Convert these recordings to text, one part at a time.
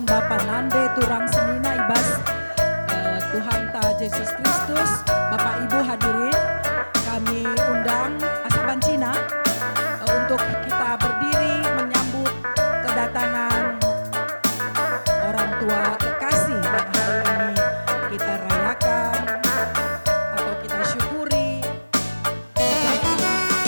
Tuhan Bapa Nande Turang Senina Ibas Tuhan Ta Yesus Kristus. Bapak Ibu hadirin, kami undang Asaban Cina untuk kita berdiri menyambut kedatangan orang tua kekasih yang hari ini kita rayakan atau kita syukuri kisah hidup mereka.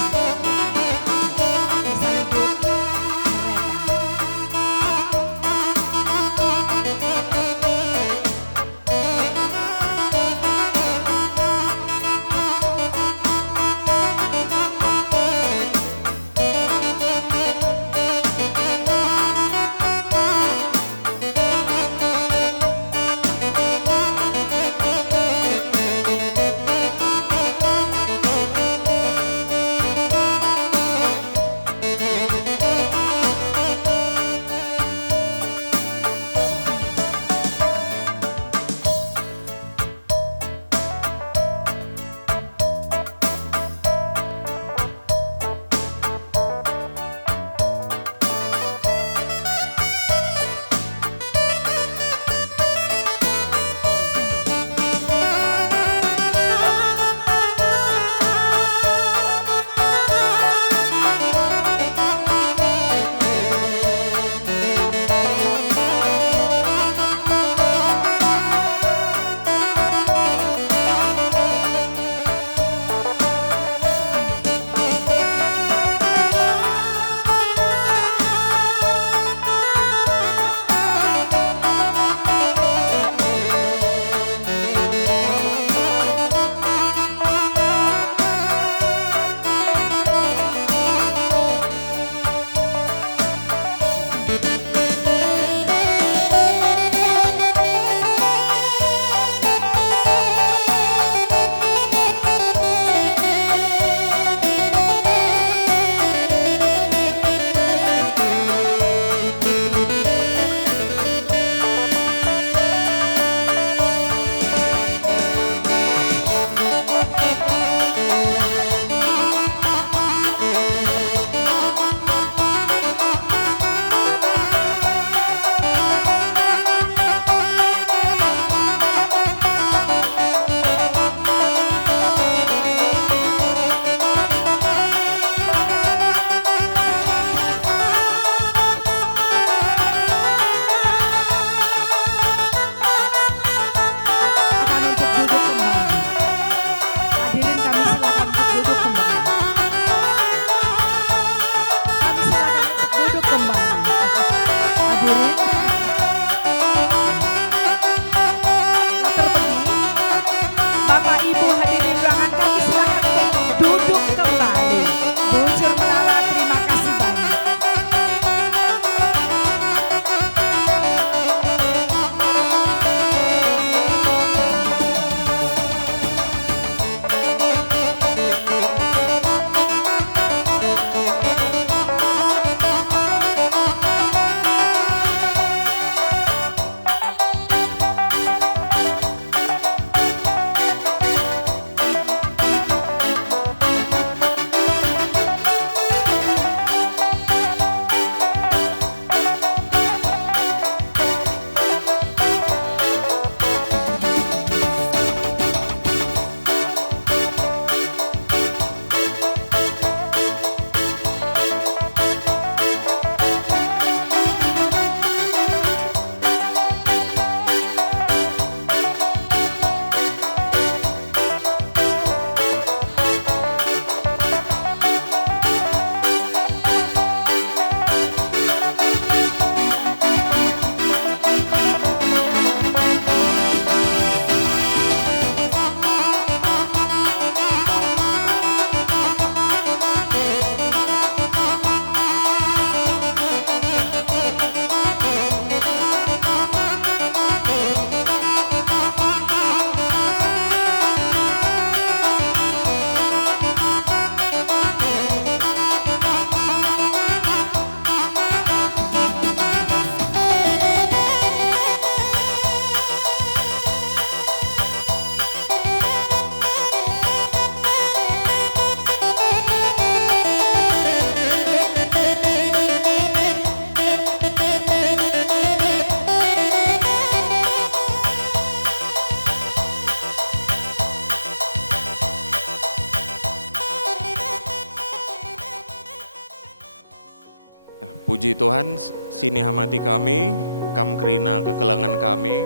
Puji Tuhan, sini hamati kami, kam kerina kekelengan kami,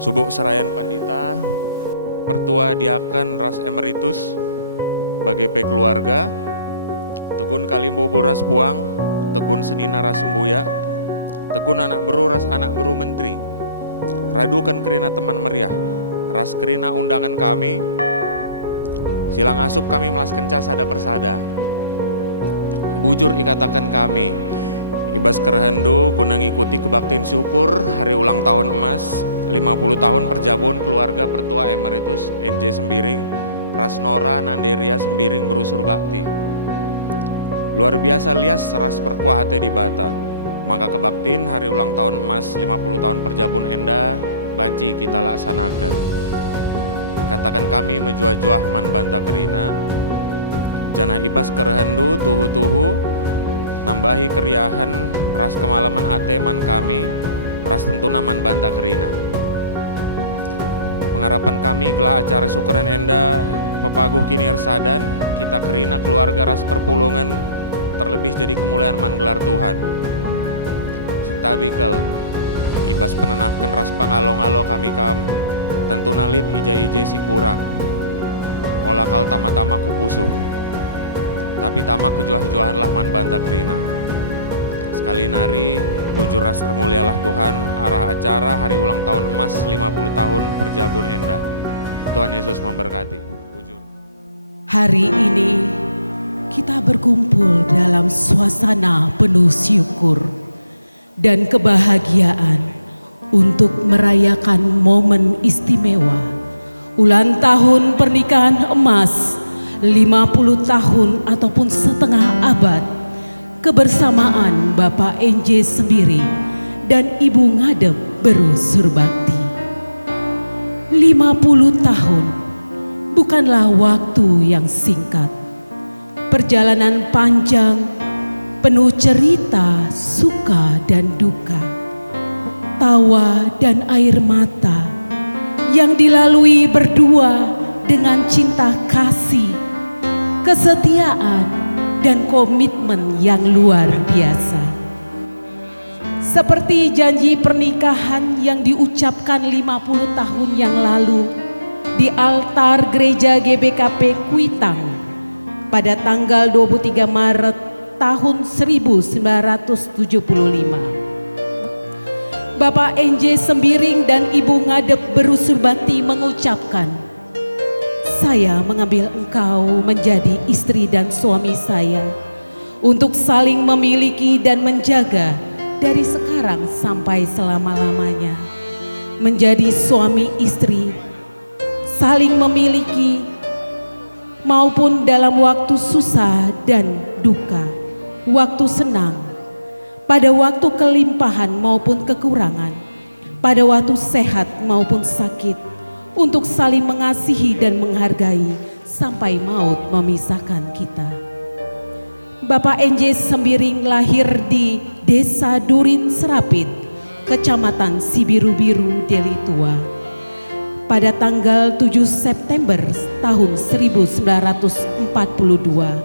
subuk serayan pandita, pertua diaken ras emeritus, BGP keluarga, tegun kalimbobo ras puang, tegun senina ras sembuya, tegun anak beru ras anak beru menteri, radukan kerina teman meriah, ras kerina undangan kami, silang asup kami melas kencas ada persada. Bujur ikatakan kami, ibas kerhendu guna ngikuti kebaktian syukur hari ulang tahun emas 50 tahun perjabun keluarga pertua emeritus NJ Sembiring, Rasnora Nanderia Sembiring berusur bakti. Luar biasa lias ras perkuah hati di bata, maka kebaktin hari ulang tahun emas 50 tahun perjabun enda, banci kita laksanakan. Katakan kami menjuah-juah man banta kerina, jana ibas kerhendu tuhu-tuhu nambahi keriahan ras kemalaman ateman kami ras tentuna man banta kerina. Pengharapan kami kelah acara syukuran enda pepaguh kini ersadan kita kerina keluarga ras perpulungan terlebih jadi kemuliaan man gelar Tuhan. Sentabikel ibas penenahkan ras pangalo-ngalo kami kam tentu nalit ija-ija si kurang olakal tama-tama kupusuh tapi tamak kejuah-juahanlah man banta kerina. Sekali nari bujur ras ermulialah Tuhan arah acara hari ulang tahun emas 50 tahun perjabun enda. Tuhan Yesus memberkati. Bujur. Hari ini kita berkumpul dalam suasana penuh syukur dan kebahagiaan untuk merayakan momen istimewa ulang tahun pernikahan emas 50 tahun ataupun setengah abad kebersamaan Bapak NJ Sembiring dan Ibu Ngadep berusur bakti. 50 tahun bukanlah waktu yang singkat. Perjalanan panjang penuh cerita, suka dan duka, tawa dan air mata yang dilalui berdua dengan cinta kasih, kesetiaan dan komitmen yang luar biasa. Seperti janji pernikahan yang diucapkan 50 tahun yang lalu di altar gereja GBKP Kuitang pada tanggal 23 Maret tahun 1975. Bapak NJ Sembiring dan Ibu Ngadep berusur bakti mengucapkan, "Saya mengambil engkau menjadi istri dan suami saya untuk saling memiliki dan menjaga dari sekarang sampai selama-lamanya. Menjadi suami istri, saling memiliki maupun dalam waktu susah dan duka, waktu senang, pada waktu kelimpahan maupun kekurangan, pada waktu sehat maupun sakit, untuk saling mengasihi dan menghargai sampai maut memisahkan kita." Bapak NJ Sembiring lahir di Desa Durin Serapit, Kecamatan Sibiru-Biru, Deli Tua, pada tanggal 7 September tahun 1942.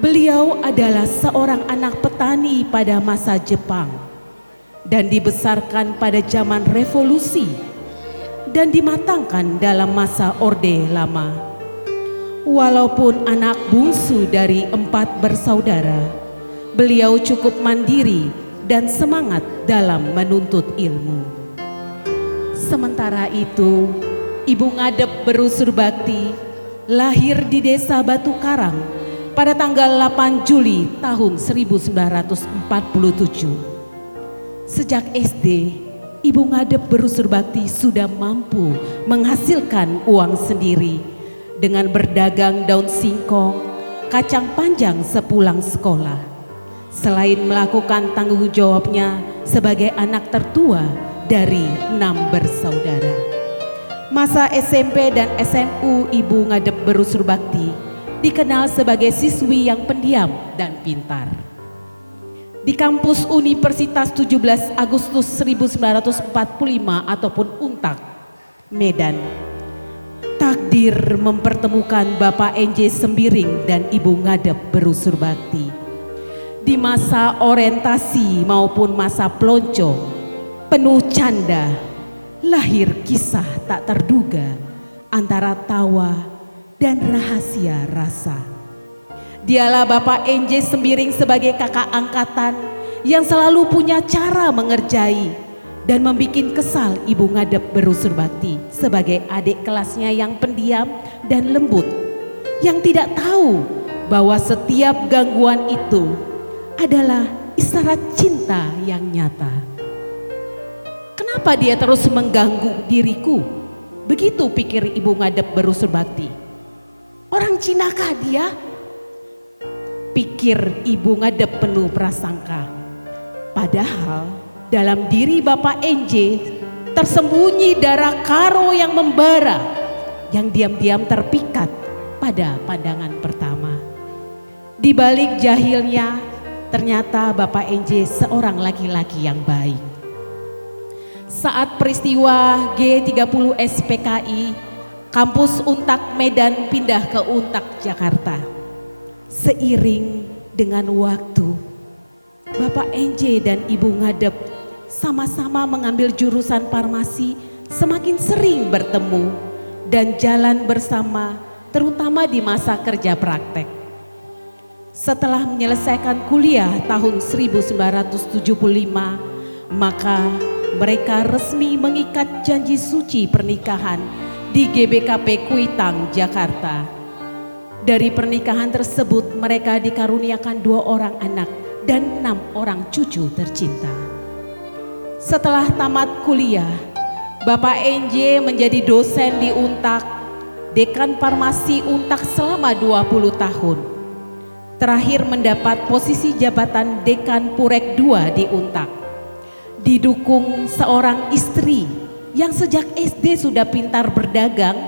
Beliau adalah seorang anak petani pada masa Jepang dan dibesarkan pada zaman revolusi dan dimatangkan dalam masa Orde Lama. Walaupun anak bungsu dari 4 bersaudara, beliau cukup mandiri dan semangat dalam menuntut ilmu. Sementara itu, Ibu Ngadep berusur bakti lahir di Desa Batu Karang pada tanggal 8 Juli tahun 1947. Sejak SD, Ibu Ngadep berusur bakti sudah mampu menghasilkan uang sendiri dengan berdagang daun singkong, kacang panjang sepulang sekolah. Selain melakukan tanggung jawabnya sebagai anak tertua dari 6 bersaudara. Masa SMP dan SMU Ibu Ngadep berusur bakti dikenal sebagai siswi yang pendiam dan pintar. Di kampus Universitas 17 Agustus 1945 ataupun UNTAK, Medan, takdir mempertemukan Bapak NJ Sembiring dan Ibu Ngadep berusur bakti. di masa orientasi maupun masa pelonco, penuh canda, lahir kisah tak terduga antara tawa dan rahasia rasa. Dialah Bapak NJ Sembiring sebagai kakak angkatan yang selalu punya cara mengerjai dan membikin kesal Ibu Ngadep Berusur Bakti sebagai adik kelasnya yang pendiam dan lembut, yang tidak tahu bahwa setiap gangguan itu adalah isyarat cinta yang nyata. Kenapa dia terus mengganggu diriku? Begitu pikir Ibu Ngadep Berusur Bakti. Orang Cinakah dia? Pikir Ibu Ngadep penuh prasangka. Padahal dalam diri Bapak NJ tersembunyi darah karo yang membara, yang diam-diam terpikat pada pandangan pertama. Di balik jahilnya, ternyata Bapak NJ seorang laki-laki yang baik. Saat peristiwa G30 SPKI, kampus Untak Medan pindah ke Untak Jakarta. Seiring dengan waktu, Bapak NJ dan Ibu Ngadep sama-sama mengambil jurusan farmasi, semakin sering bertemu dan jalan bersama, terutama di masa kerja praktek. Setelah menyelesaikan kuliah tahun 1975, maka mereka resmi mengikat janji suci pernikahan di GBKP Kuitang, Jakarta. Dari pernikahan tersebut mereka dikaruniakan 2 orang anak dan 6 orang cucu tercinta. Setelah tamat kuliah, Bapak NJ menjadi dosen di Untak, dekan farmasi Untak selama 20 tahun. Terakhir mendapat posisi jabatan dekan Purek 2 di Untak. Didukung seorang istri yang sejak SD sudah pintar berdagang,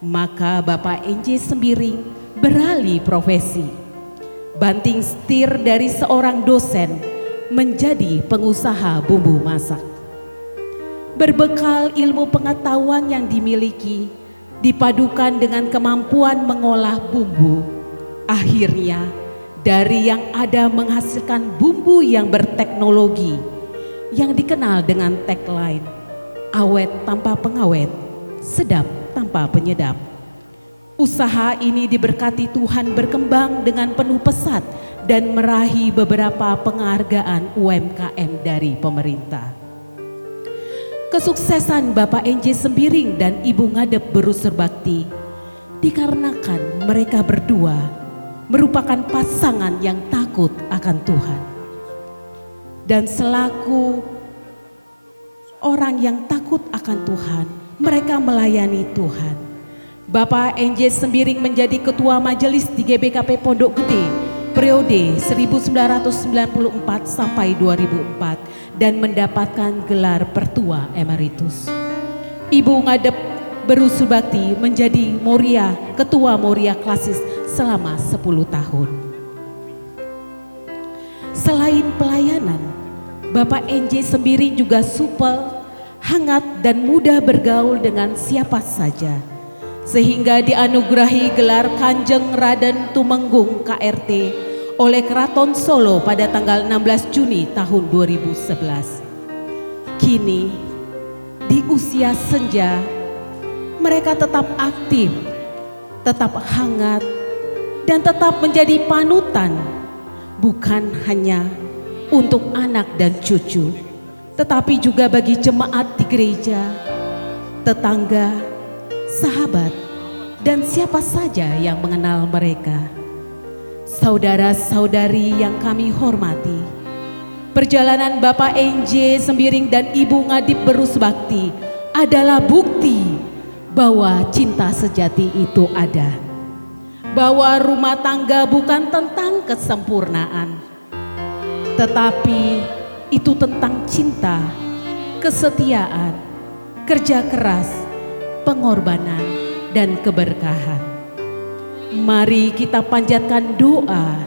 maka Bapak NJ Sembiring beralih profesi. Banting setir dari seorang dosen menjadi pengusaha bumbu masak. Berbekal ilmu pengetahuan yang dimiliki, dipadukan dengan kemampuan mengolah bumbu, akhirnya dari yang ada menghasilkan bumbu yang berteknologi yang dikenal dengan tagline awet tanpa pengawet, sedap tanpa penyedap. Usaha ini diberkati Tuhan berkembang dengan penuh pesat dan meraih beberapa penghargaan UMKM dari pemerintah. Kesuksesan Bapak NJ Sembiring dan Ibu Ngadep Berusur Bakti dikarenakan mereka berdua merupakan pasangan yang takut akan Tuhan. Dan selaku orang yang takut akan Tuhan, mereka melayani Tuhan. Bapak NJ Sembiring menjadi ketua majelis di GBKP Pondok Gede periode 1994 sampai 2004 dan mendapatkan gelar Pertua Emeritus. Ibu Ngadep Berusur Bakti menjadi ketua Moria Klasis selama 10 tahun. Selain pelayanan, Bapak NJ Sembiring juga supel, hangat dan mudah bergaul dengan siapa saja. Sehingga dianugerahi gelar Kanjeng Raden Tumenggung KRT oleh Keraton Solo pada tanggal 16 Juni tahun 2011. Kini di usia senja mereka tetap aktif, tetap hangat dan tetap menjadi panutan, bukan hanya untuk anak dan cucu, tetapi juga bagi jemaat di gereja, tetangga, sahabat, dan siapa saja yang mengenal mereka. Saudara-saudari yang kami hormati, perjalanan Bapak NJ Sembiring dan Ibu Ngadep Berusur Bakti adalah bukti bahwa cinta sejati itu ada. Bahwa rumah tangga bukan tentang kesempurnaan, tetapi itu tentang cinta, kesetiaan, kerja keras, pengorbanan, dan keberkahan. Mari kita panjatkan doa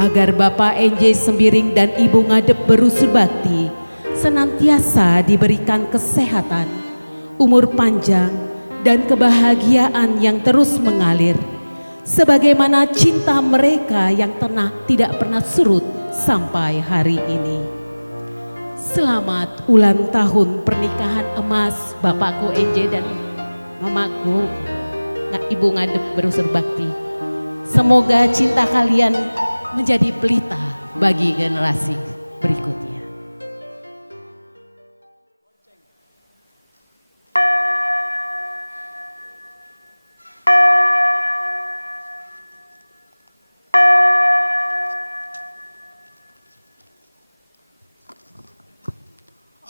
agar Bapak NJ Sembiring dan Ibu Ngadep Berusur Bakti senantiasa diberikan kesehatan, umur panjang, dan kebahagiaan yang terus mengalir, sebagaimana cinta mereka yang tidak pernah surut sampai hari ini. Selamat ulang tahun pernikahan emas Bapakku Enje dan Mamaku Ibu Ngadep Berusur Bakti. Semoga cinta kalian menjadi pelita bagi generasi berikutnya.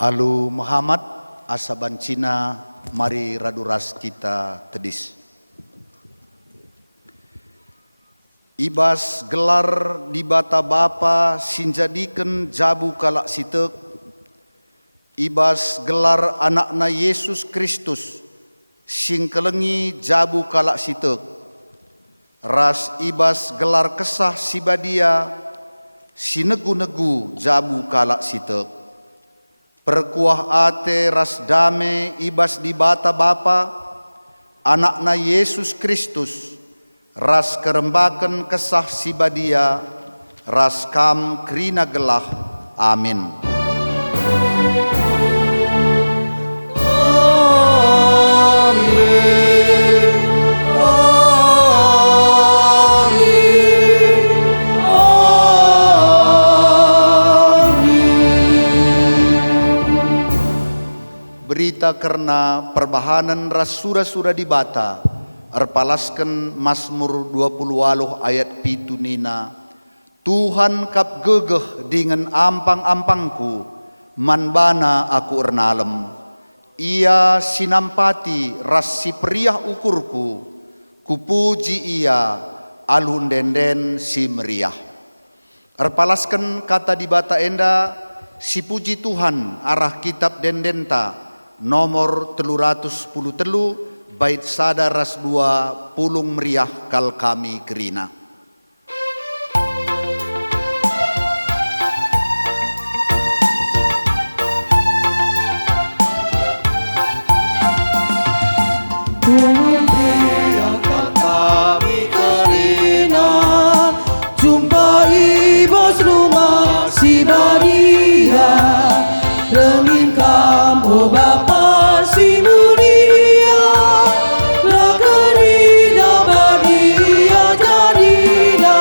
Alu Muhammad asabancina mari raduras kita tedis. Ibas gelar di bata bapa sinjadiken jabu kalak sitek. Ibas gelar anakna Yesus Kristus sing kelengi jabu kalak sitek. Ras ibas gelar kesah sibadia sinegu-negu jabu kalak sitek. Perkuah ate ras dame ibas di bata bapa anakna Yesus Kristus ras kerembaken kesah sibadia ras kam krina gelah. Amin. Berita karena perbahanan ras sura-sura di bata erpalaskan Mazmur 20 ayat pitu nina. Tuhan kap gegeh dengan ampang-ampangku manbana aku ernalem. Ia sinampati ras si periah ukurku kupuji ia alun denden si meriah. Erpalaskan kata di bata enda si puji Tuhan arah kitab dendenta nomor 310 bait sada ras 2 pulung meriah kal kami kerina. Pulung meriah kal kami kerina, jumpai bos rumah si badia, rengin kamu Bapa si mulia, la kerina badia jadina,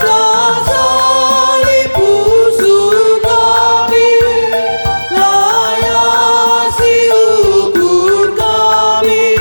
sasali pusu kami, layasi ukur kami,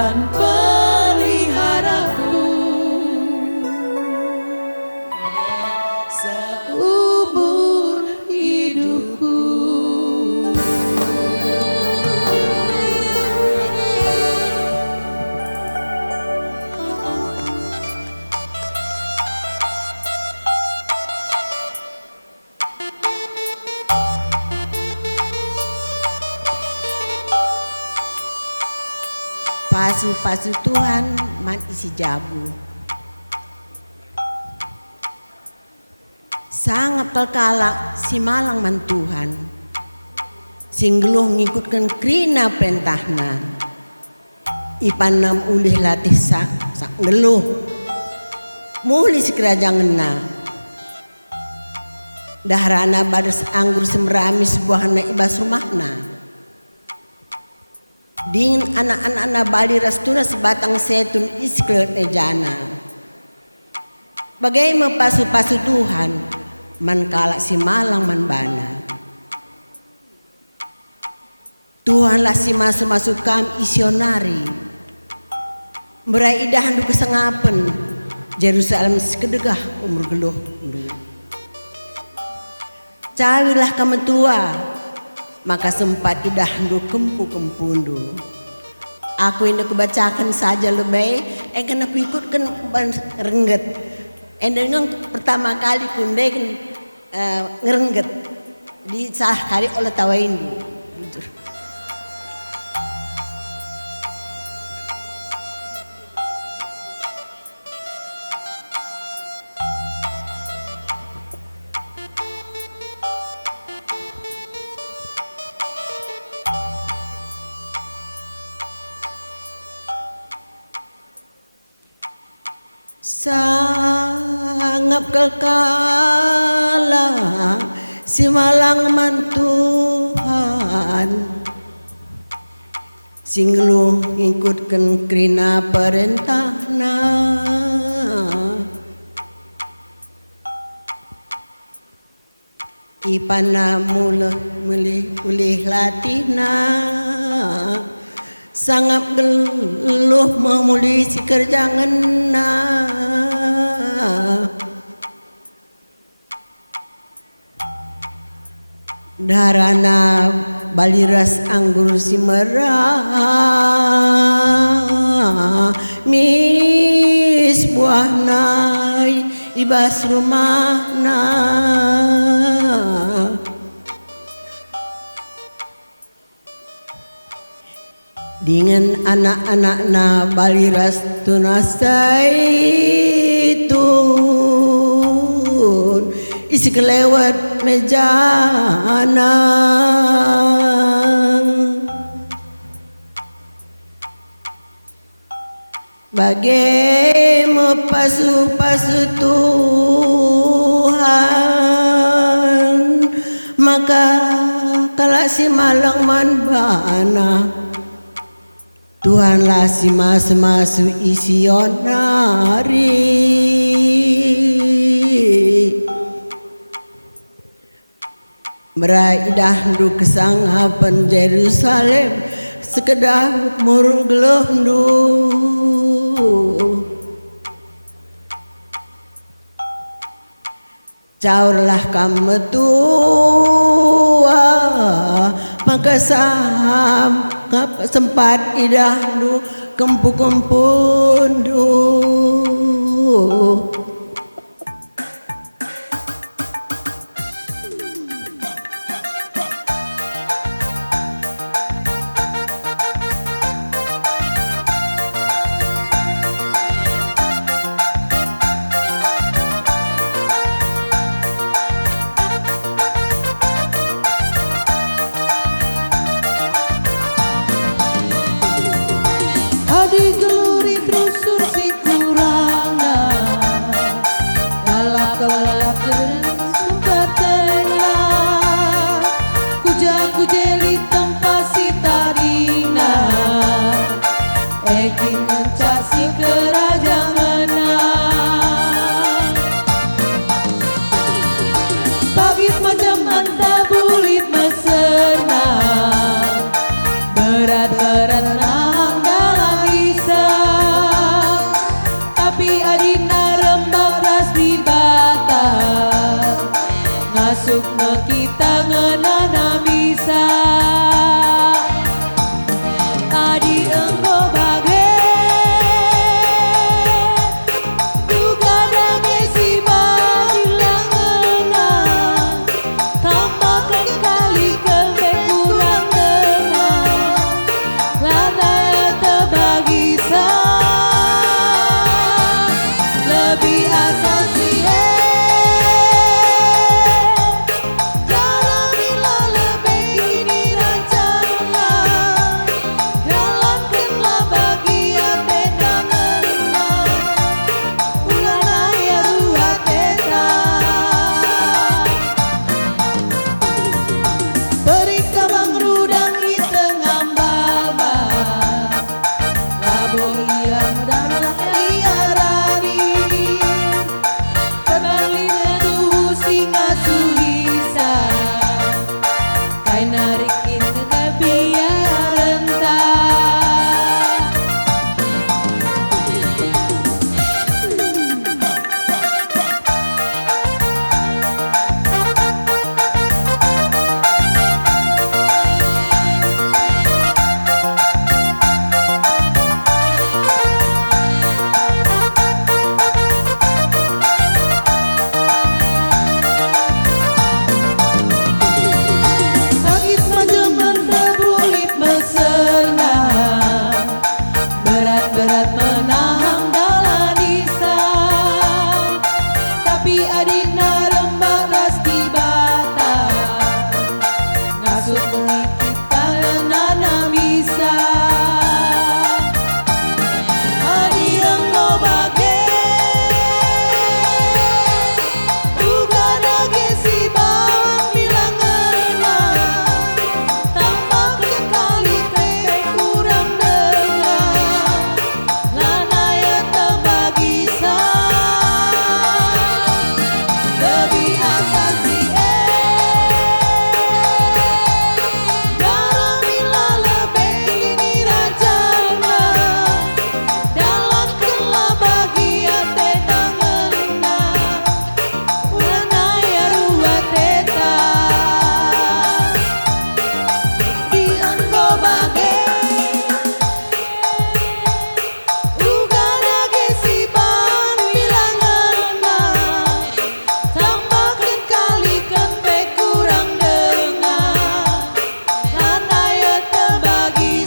dan peliharaku seumur hidupku. Pasu-pasu Tuhan man isi jabu, sangat terkala si malang man Tuhan, singgeluh ngikutkan krina perintahna, ipanam ulih latih sak ngeluh, mulih si kerajanganna, dahrana badas anggur semrami sebuahna ibas rumahna. Dingin anak-anak bali rastuna sebatang setun isklet nejana. Bagaimana pasu-pasu Tuhan man kalak si malang man bana. Tuhanlah si masuk-masuk kam isionari. Berai idahan du kesengapen Jerusalem sekedegah umur geluh. Cawilah kamu tua, maka sempat idah du kempu-kempundu. Aku ini kebacakan saja lebih, kena aku ikutkan ngerengget. Dengan pertama kali kundai ngerengget di salah kali oleh tawain. Sangat kekala si malang man Tuhan, singlu ngikutkan krina perintahna, ipana mulih latihna, sangat geluh memulih si kerjanganna. Darana baliras anggur si merah, mis buah nai ibas rumahna. Dengan anak-anakna baliras tunasai tun isi kelewat mejana. Bagaimana pasu-pasu Tuhan, maka kalau si malang man bana, Tuhanlah si mas-masu isionari. Beraidah du kesanghapan Jerusalem sekedar murgeluh du. Caurlah kamu tua, maka sempat idah du kempu-kempundu. Adik geluri terusur si kuranga, adina rembak ras di bata ngasuh kita nana bisa adi engko bage juga nage si bang bilangena tanpa kekali teh kurang dengar lana ya terbagi lebih asasi garamila lebih ini rajana dalam kela bagian teta mena ulana ya ruat teta di engko bage uga nage si ban bilangana tambahkan kalikan pe kurang dengar lana ya terbagi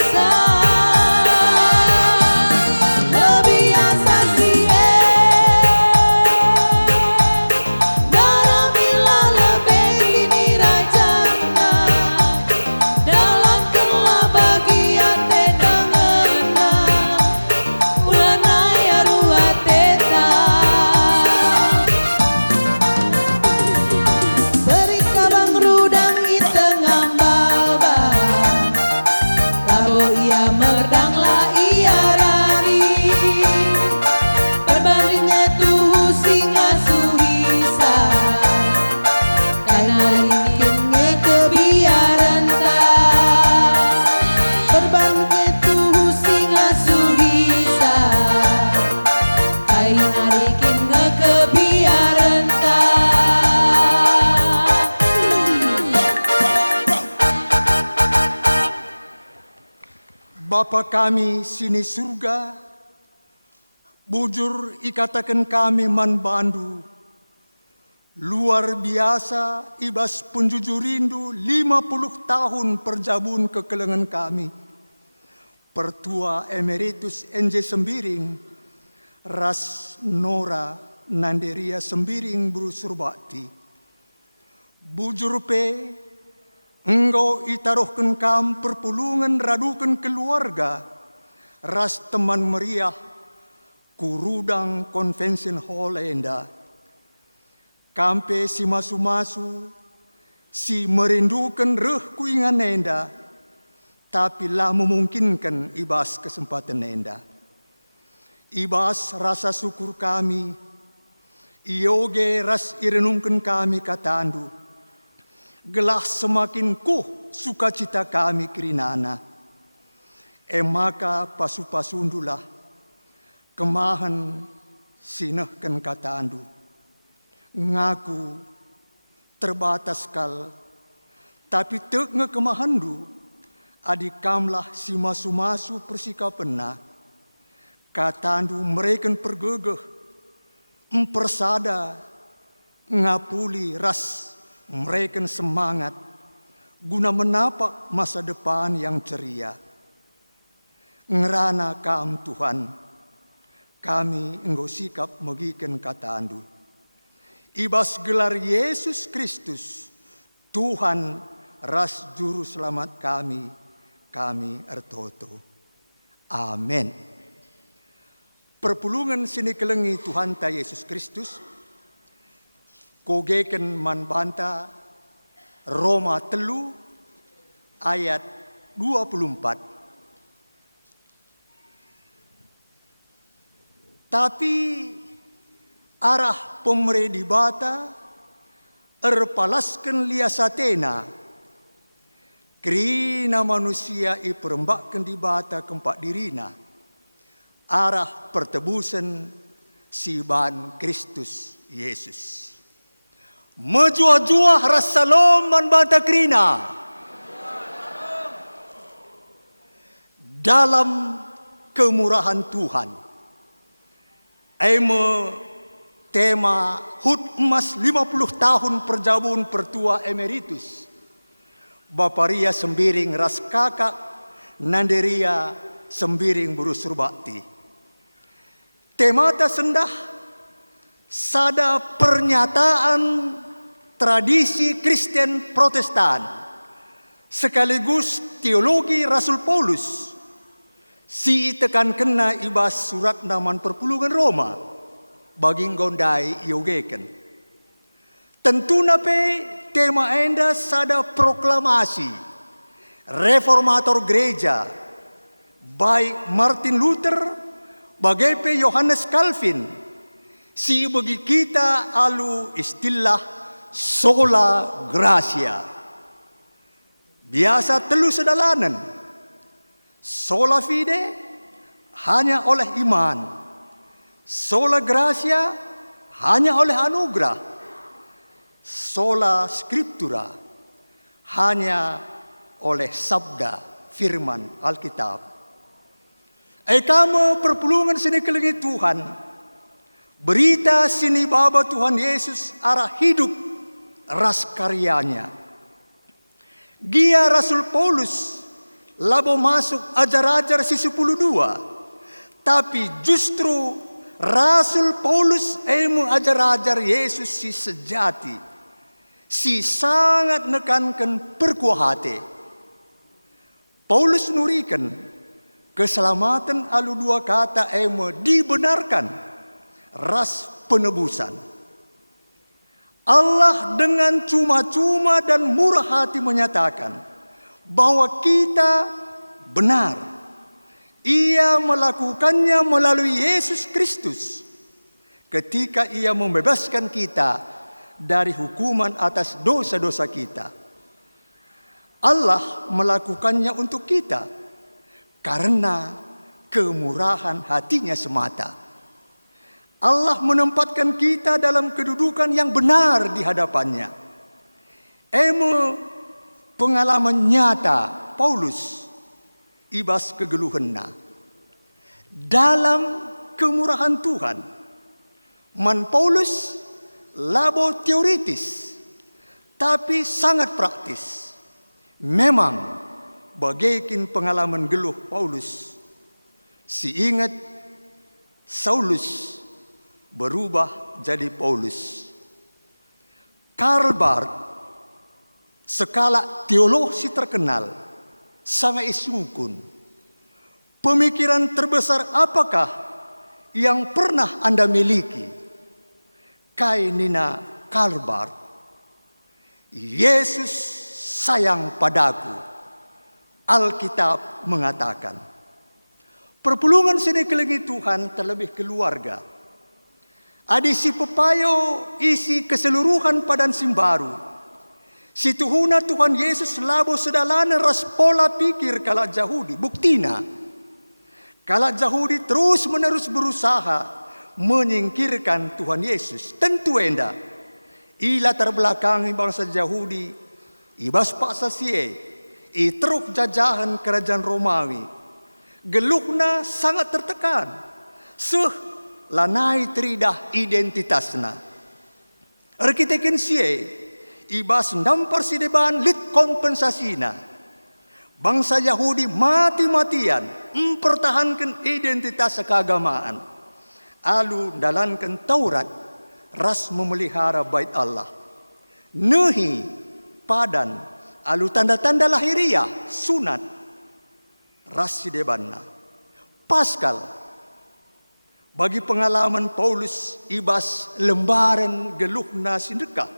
lebih asasi garamila lebih ini rajana dalam kela bagian teta ngena ulana ya ruat teta beri kabang rudang ite ngambal bang labo ia merdang lah ia rari perbandingnya tuh singa suhisa karena likinnya kebiaran tak perbandingnya tuh singa suhisa karena likinnya kebiaran tak Bapa kami sini surga, bujur ikatakan kami man bandu. Luar biasa ibas penjujur rindu 50 tahun perjabun kekelengan kami. Pertua Emeritus NJ Sembiring, Ras Nora Nanderia Sembiring Brusur Bakti. Bujur pe engkau itaruhkan kam perpulungan radukan keluarga, ras teman meriah, kurudang convention hall enda. Kampe si masu-masu, si merindukan reh kuingan enda, tapi lah memungkinkan ibas kesempatan enda. Ibas rasa syukur kami, ioge ras irenungkan kami katandu. Gelah semakin kuh sukacita kami kirinana. Maka pasu-pasundulah kemahan sinehkan katandu. Ngaku terbatas kal, tapi tek ngekemahandu adikamlah si masu-masu persikapenna. Katandu mereka pergegeh, mempersada, ngapuli ras mereka semangat guna menapak masa depan yang ceria. Ngerana kam Tuhan, kami engkau sikap megikan katandu. Ibas gelar Yesus Kristus, Tuhan ras juru selamat kami ertoto. Amin. Perpulungan sini kelengi Tuhan ta Yesus Kristus, kogeken man banta Roma 3 ayat 24. Tapi arah pemeredi bata erpalaskan liasatena kerina manusia iperembakkan di bata keempat dirina arah pertebusan siban Kristus Yesus. Menjuah-juah rasa loman bata kerina dalam kemurahan Tuhan. Tema HUT emas 50 tahun perjabun pertua emeritus. Bapak Ria Sembiring ras kakak Nanderia Sembiring Brusur Bakti. Tema ta sendah sada pernyataan tradisi Kristen Protestan sekaligus teologi Rasul Paulus si tekan kena ibas surat naman perpulungan Roma bagi gondai iogeken. Tentu nape tema enda sada proklamasi reformator gereja baik Martin Luther bagai pe Yohanes Calvin si bagi kita alu istilah sola gratia. Biasa telu sedalanan. Sola fide hanya oleh iman. Sola gratia hanya oleh anugerah. Sola scriptura hanya oleh sabda firman Alkitab. Kamu perpulungan sini kelengi Tuhan. Berita sini baba Tuhan Yesus arah hidup ras karyanya. Gia Rasul Paulus labo masuk ajar-ajar si 12. Tapi justru Rasul Paulus emu ajar-ajar Yesus si sejati. Si sangat nekankan perkuah hati. Paulus nurikan keselamatan alu dua kata emu dibenarkan ras penebusan. Allah dengan cuma-cuma dan murah hati menyatakan bahwa kita benar. Ia melakukannya melalui Yesus Kristus ketika ia membebaskan kita dari hukuman atas dosa-dosa kita. Allah melakukannya untuk kita karena kemurahan hatinya semata. Allah menempatkan kita dalam kedudukan yang benar di hadapannya. Pengalaman nyata Paulus ibas kegeluhanna. Dalam kemurahan Tuhan, man Paulus labo teoritis, tapi sangat praktis. Memang bagaikan pengalaman geluh Paulus. Si ingat Saulus berubah jadi Paulus. Karl Barth, skala teolog si terkenal, sangat isungkun. Pemikiran terbesar apakah yang pernah Anda miliki? Kainina Karl Barth, Yesus sayang padaku. Alkitab mengatakan. Perpulungan sini kelengi Tuhan terlebih keluarga. Adi si pepayo isi keseluruhan padan simbaru. Si tuhuna Tuhan Yesus labo sedalana ras pola pikir kala Yahudi. Buktina. Kala Yahudi terus menerus berusaha menyingkirkan Tuhan Yesus. Tentu enda. Ila terbelakangi bangsa Yahudi. Ibas paksa sie. Itruk jajahan kerajaan Romawi. Geluhna sangat tertekan. Lanai teridah identitasna. Arkiteken sie ibas nampar si deban lit kompensasina. Bangsa Yahudi mati-matian mempertahankan identitas keagamaan. Alu dalankan Taurat ras memelihara bait Allah. Nehi padan alu tanda-tanda lahiriah sunat ras si debanna. Paskal bagi pengalaman Paulus ibas lembaran geluhna sindeka.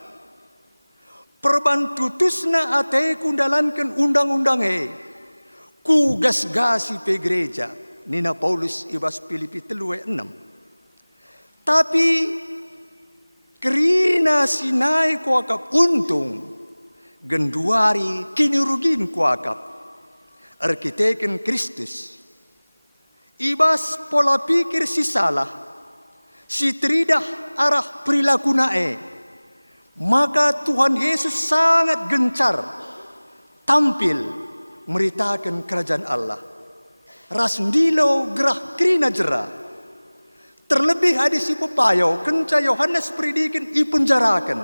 Perbantutusna ate kundalankan undang-undang ku gas-gasi pe gereja. Nina Paulus ibas Filipi 3:6. Tapi kerina sinai kuakap untung genduari kini rugin kuakap. Arkiteken Kristus. Ibas pola pikir si salah, si teridah arah perilaku nae. Maka Tuhan Yesus sangat gencar tampil meritakan kerajaan Allah. Rasndilo gerah krina jera. Terlebih hadis si pepayo kenca Yohanes predikin ipenjarakan.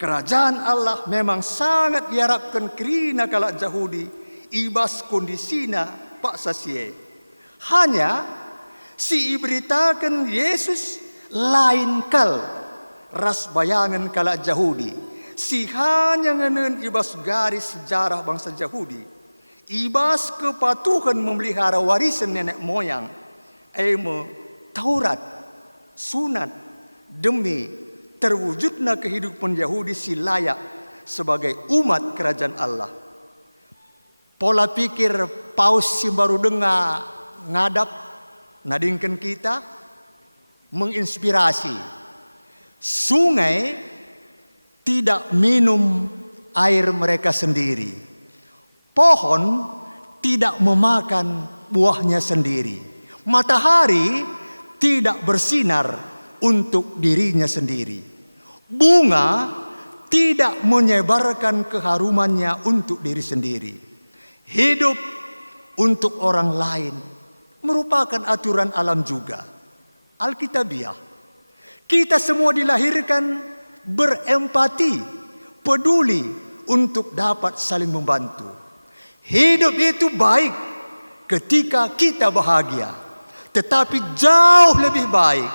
Kerajaan Allah memang sangat diharapkan krina kala Yahudi ibas kondisina pak sasie. Hanya si iberitakan Yesus Lain kal ras bayangan kalak Yahudi. Si hanya ngenen ibas garis sejarah bangsa Yahudi. Ibas kepatuhan memelihara warisan nenek moyang. Taurat, sunat demi terwujudnya kehidupan Yahudi si layak sebagai umat kerajaan Allah. Pola pikir paus si baru dengar ngadap nadingkan kita menginspirasi. Sungai tidak minum air mereka sendiri. Pohon tidak memakan buahnya sendiri. Matahari tidak bersinar untuk dirinya sendiri. Bunga tidak menyebarkan keharumannya untuk diri sendiri. Hidup untuk orang lain merupakan aturan alam juga. Alkitabiah. Kita semua dilahirkan berempati, peduli untuk dapat saling membantu. Hidup itu baik ketika kita bahagia, tetapi jauh lebih baik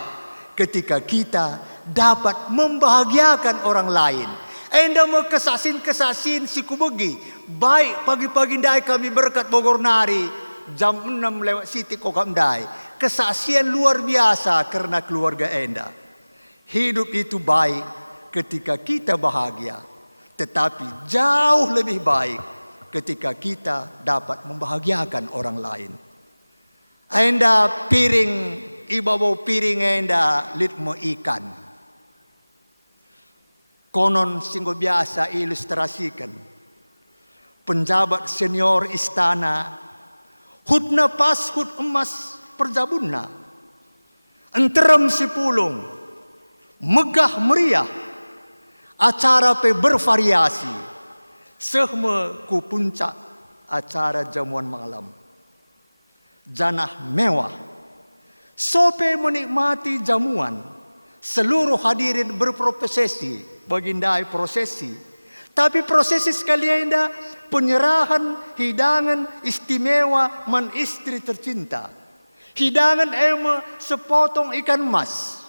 ketika kita dapat membahagiakan orang lain. Enda mau kesasin si kubegi. Baik pagi-pagi ndai kami berkat Bogor Nari. Jam 6 lewat Siti kokam ndai. Kesaksian luar biasa karena keluarga enda. Hidup itu baik ketika kita bahagia. Tetapi jauh lebih baik ketika kita dapat membahagiakan orang lain. Enda piring, ibabaw piring enda litmo ikan. Konon singgo biasa ilustrasikan. Penjabat senior istana, hutna pas hut emas perjabunna. Enterem si pulung, megah meriah, acara pe bervariasi. Sehme ku puncak acara jamuan malam. Janah mewah, sope menikmati jamuan. Seluruh hadirin berprosesi. Bagindai prosesi. Tapi prosesi sekalian penyerahan hidangan istimewa man istri tercinta. Hidangan sepotong ikan emas.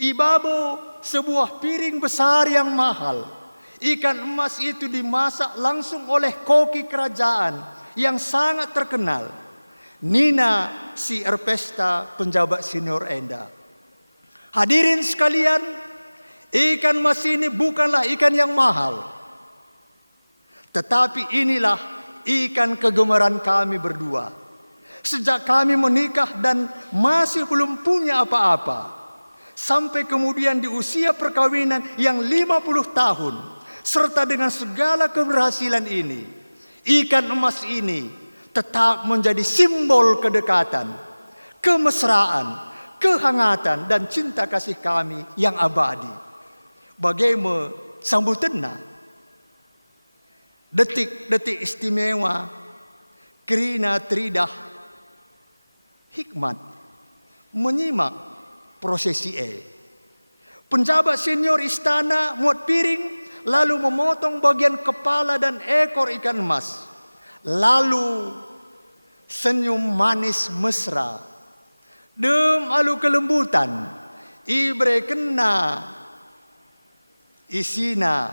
Ibabo sebuah piring besar yang mahal. Ikan emas itu dimasak langsung oleh koki kerajaan yang sangat terkenal. Nina si Erpesta, penjabat senior enda. Hadirin sekalian, ikan mas ini bukanlah ikan yang mahal. Tetapi inilah ikan kegemaran kami berdua. Sejak kami menikah dan masih belum punya apa-apa. Sampai kemudian di usia perkawinan yang 50 tahun. Serta dengan segala keberhasilan ini. Ikan emas ini tetap menjadi simbol kedekatan, kemesraan, kehangatan dan cinta kasih kami yang abadi. Bagaimana sambutanna? Detik-detik istimewa, kerina tridah, hikmat, menyimak prosesi Penjabat senior istana muat piring, lalu memotong bagian kepala dan ekor ikan emas. Lalu senyum manis mesra. Dem alu kelembutan, ibre kena isina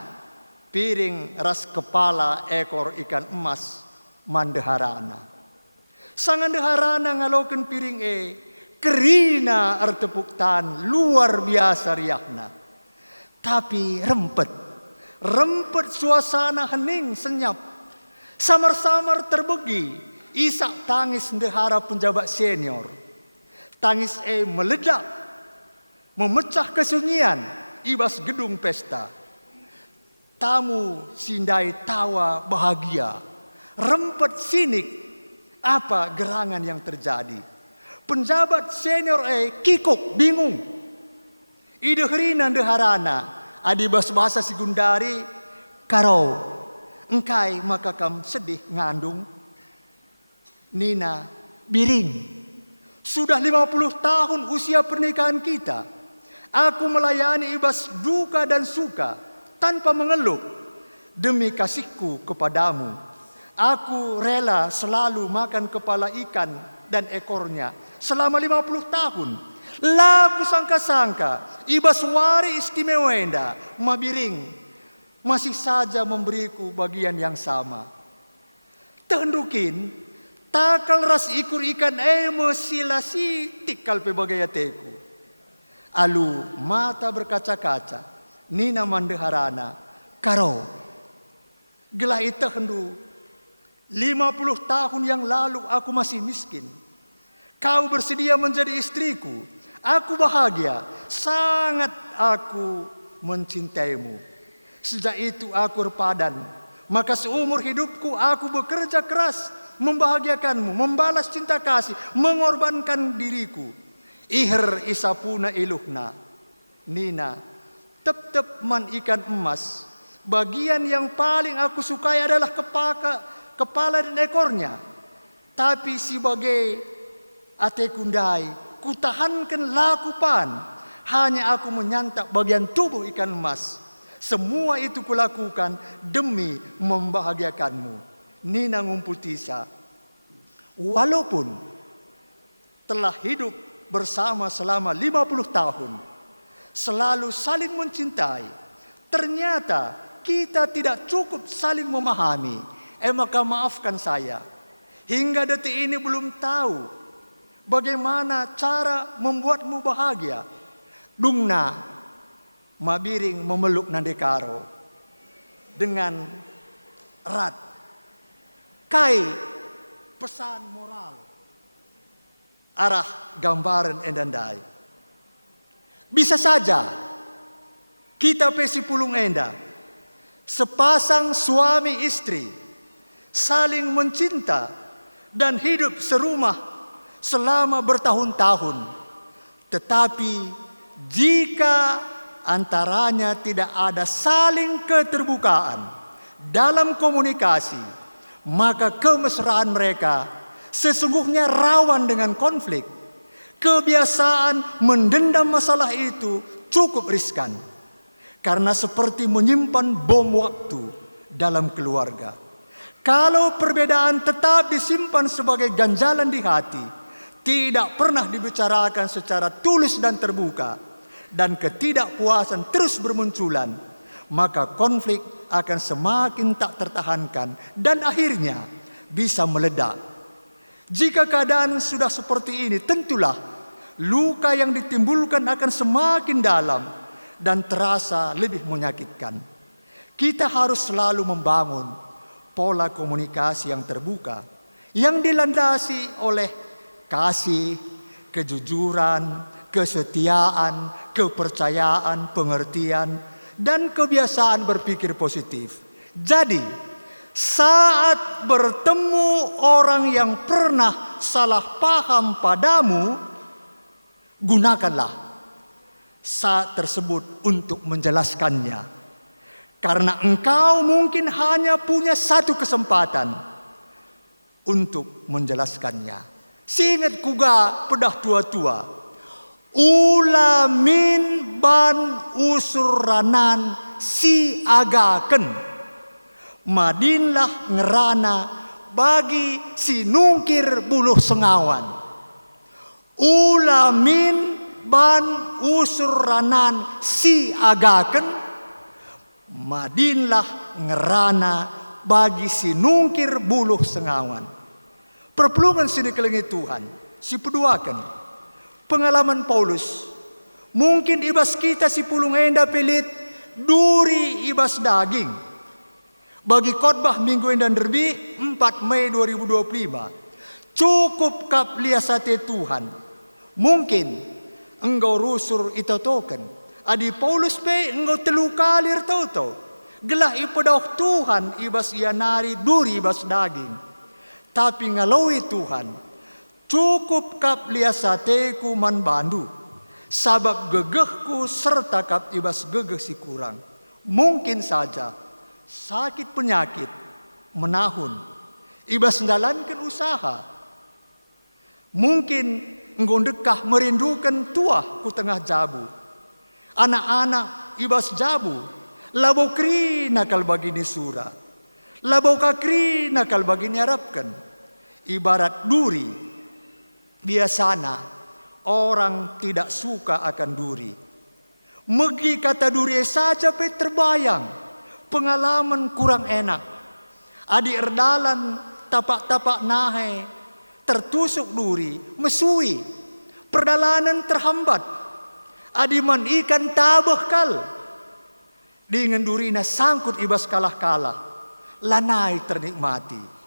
piring ras kepala ekor ikan emas mandeharana. Sangandeharana ngaloken piring kerina artepuk tan luar biasa riakna. Tapi rempet suasana hening senyap. Samar-samar terbegi isak tangis ndehara penjabat senior. Tangis meledak, memecah kesunyian ibas gedung pesta. Tamu sindai tawa bahagia, rempet sinik apa gerangan yang terjadi. Penjabat senior kikuk bingung. Idehrina deharana adibas bahasa Sigundari karau engkai maka kam sedih ngandung. Nina biring. Sudah 50 tahun usia pernikahan kita. Aku melayani ibas duka dan suka tanpa mengeluh. Demi kasihku kepadamu, aku rela selalu makan kepala ikan dan ekornya selama 50 tahun. Laku sangka-sangka, ibas wari istimewa enda, mabiring, masih saja memberiku bagian yang sama. Tendukin, takal ras ikur ikan mesilasi tikal pe bagaya teku. Alu mata berkaca-kaca, nina mandeharana, karo. Gelah ita hendu, 50 tahun yang lalu aku masih miskin. Kau bersedia menjadi istriku. Aku bahagia, sangat aku mencintaimu. Sejak itu aku repadan, maka seumur hidupku aku bekerja keras membahagiakanmu, membalas cinta kasih, mengorbankan diriku. Iher isapuna iluhna, Nina, tep-tep man ikan emas. Bagian yang paling aku sukai adalah kepala dan ekornya. Tapi sebagai ate kundai, kutahankan lakupan. Hanya aku menyantap bagian tubuh ikan emas. Semua itu kulakukan demi membahagiakanmu. Nina Ngumpultisa. Walaupun telah hidup bersama selama 50 tahun, selalu saling mencintai, ternyata kita tidak cukup saling memahami. Maka maafkan saya. Hingga detik ini belum tahu bagaimana cara membuatmu bahagia. Dungna mabiring memeluk nandekaro dengan erat. Kai pesan moral arah gambaran endandai. Bisa saja kita pesi pulung enda, sepasang suami istri saling mencinta dan hidup serumah selama bertahun-tahun. Tetapi jika antaranya tidak ada saling keterbukaan dalam komunikasi, maka kemesraan mereka sesungguhnya rawan dengan konflik. Kebiasaan mendendam masalah itu cukup riskan, karena seperti menyimpan bom waktu dalam keluarga. Kalau perbedaan tetap disimpan sebagai ganjalan di hati, tidak pernah dibicarakan secara tulus dan terbuka, dan ketidakpuasan terus bermunculan, maka konflik akan semakin tak tertahankan dan akhirnya bisa meledak. Jika keadaan sudah seperti ini, tentulah luka yang ditimbulkan akan semakin dalam dan terasa lebih menyakitkan. Kita harus selalu membangun pola komunikasi yang terbuka, yang dilandasi oleh kasih, kejujuran, kesetiaan, kepercayaan, pengertian, dan kebiasaan berpikir positif. Jadi, saat bertemu orang yang pernah salah paham padamu, gunakanlah saat tersebut untuk menjelaskannya. Karena engkau mungkin hanya punya satu kesempatan untuk menjelaskannya. Seingat kuga pedah tua-tua, ulamin ban usuranan si agaken, madinlah ngerana bagi si nungkir buluh sengawan. Ulamin ban usuranan si agaken, madinlah ngerana bagi si nungkir buluh sengawan. Perpulungan sini kelengi Tuhan, si peduakan pengalaman Paulus. Mungkin ibas kita si pulung enda pelit duri ibas daging. Bagi khotbah minggu endan derbi 4 Mei 2025, cukup kap liasate Tuhan. Mungkin engkau rusur itotoken. Adi Paulus pe engkau telu kalir toto. Gelah ipadok Tuhan ibas ianari duri ibas daging. Tapi ngalawi Tuhan, cukup kap liasateku man bandu. Sabab gegehku serta kap ibas gegeh si kurang. Mungkin saja sakit penyakit menahun. Ibas menjalankan usaha. Mungkin engkau dekah merindukan tuah ku tengah jabu. Anak-anak ibas jabu, labau kri nakal bagini sura, labau kakri nakal bagini harapkan. Ibarat duri, biasana orang tidak suka akan duri. Megi kata duri saja pe terbayang, pengalaman kurang enak. Adi erdalan tapak-tapak nahe, tertusuk duri, mesui, perjalanan terhambat. Adi man ikan tabah kal, dengan durina sangkut ibas kalah-kalah, lanai ternikmati.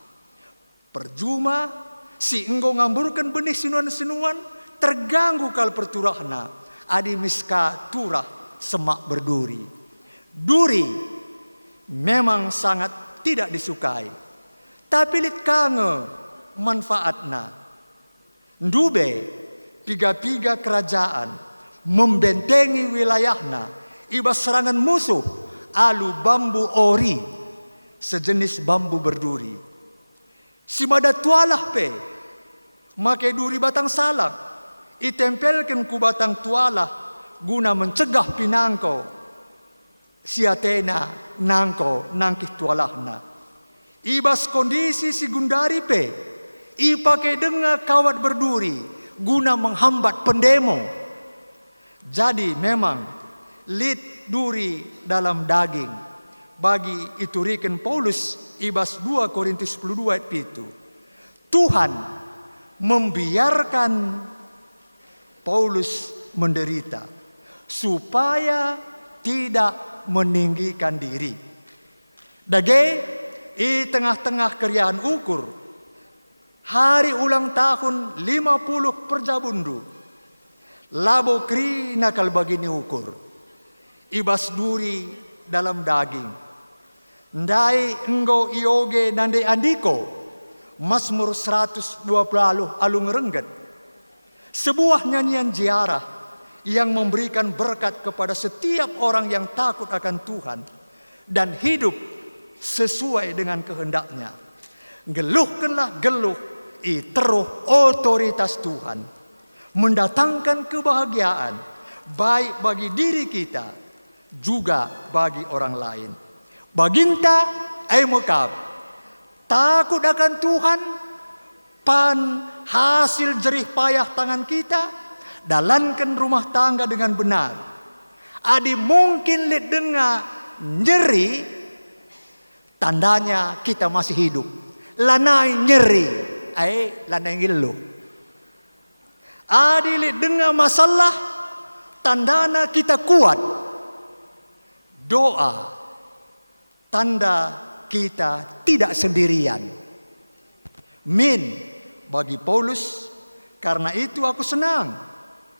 Perjuma si enggo ngamburkan benih sinuan-sinuan, terganggu kal perturahna. Adi miska turah semak berduri. Duri memang sangat tidak disukai, tapi lit kange manfaatna. Ndube piga-piga kerajaan membentengi wilayahna ibas serangan musuh alu bambu ori, sejenis bambu berduri. Si mada tualah pe make duri batang salak, itempelkan ku batang tualah guna mencegah pinangko si Athena nangko nangkih tualahna. Ibas kondisi si Gundari pe ipake denga kawat berduri guna menghambat pendemo. Jadi memang lit duri dalam daging. Bagi iturikan Paulus ibas 2 Korintus 12 ayat 7. Tuhan membiarkan Paulus menderita supaya tidak meninggikan diri. Dage i tengah-tengah keriaan ukur hari ulang tahun 50 Perjabundu, labo kri nakal bagini ukur ibas duri dalam daging. Ndai enggo ioge nande andiko Mazmur 120 alung rengget, sebuah nyanyian ziarah yang memberikan berkat kepada setiap orang yang takut akan Tuhan dan hidup sesuai dengan kehendaknya. Geluhkanlah geluh teruh otoritas Tuhan, mendatangkan kebahagiaan baik bagi diri kita juga bagi orang lain. Baginta mekap takut akan Tuhan, pan hasil jerih payah tangan kita, dalankan rumah tangga dengan benar. Adi mungkin lihat dengar nyeri, tandanya kita masih hidup. Lanai nyeri, lanai ngilu. Adi lihat dengar masalah, tandana kita kuat. Doa, tanda kita tidak sendirian. Min bagi Paulus, karena itu aku senang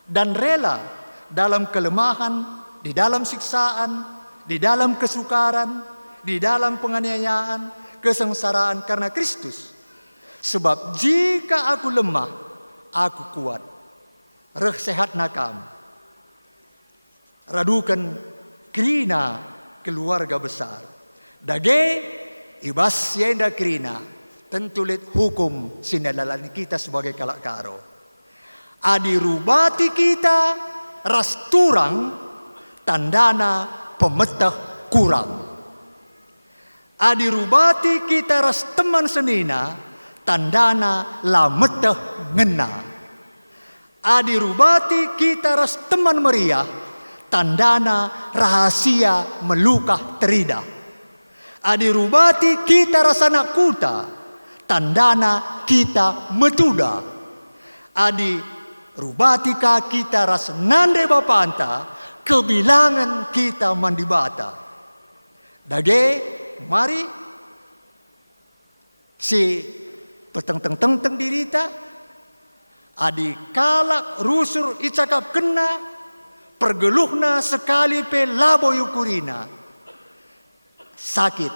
dan rela dalam kelemahan, di dalam siksaan, di dalam kesukaran, di dalam penganiayaan, kesengsaraan karena Kristus. Sebab jika aku lemah, aku kuat. Reh sehat nakam. Radukan krina keluarga besar. Dage ibas yenda krina tentu let hukum sinadalan kita sebagai kalak karo. Adi rubati kita ras turang tandana pemetah kurang. Adi rubati kita ras teman senina tandana lametah ngena. Adi rubati kita ras teman meriah tandana rahasia melukah terida. Adi rubati kita rasana kuta, tandana kita metuda. Adi rubati kita ras nande bapanta, kebilangan kita mandibata. Dage, mari si peteng-teng-teng dirita, adi kalak rusur icakap kena, pergeluhna sekali pe labo yukurina. Sakit.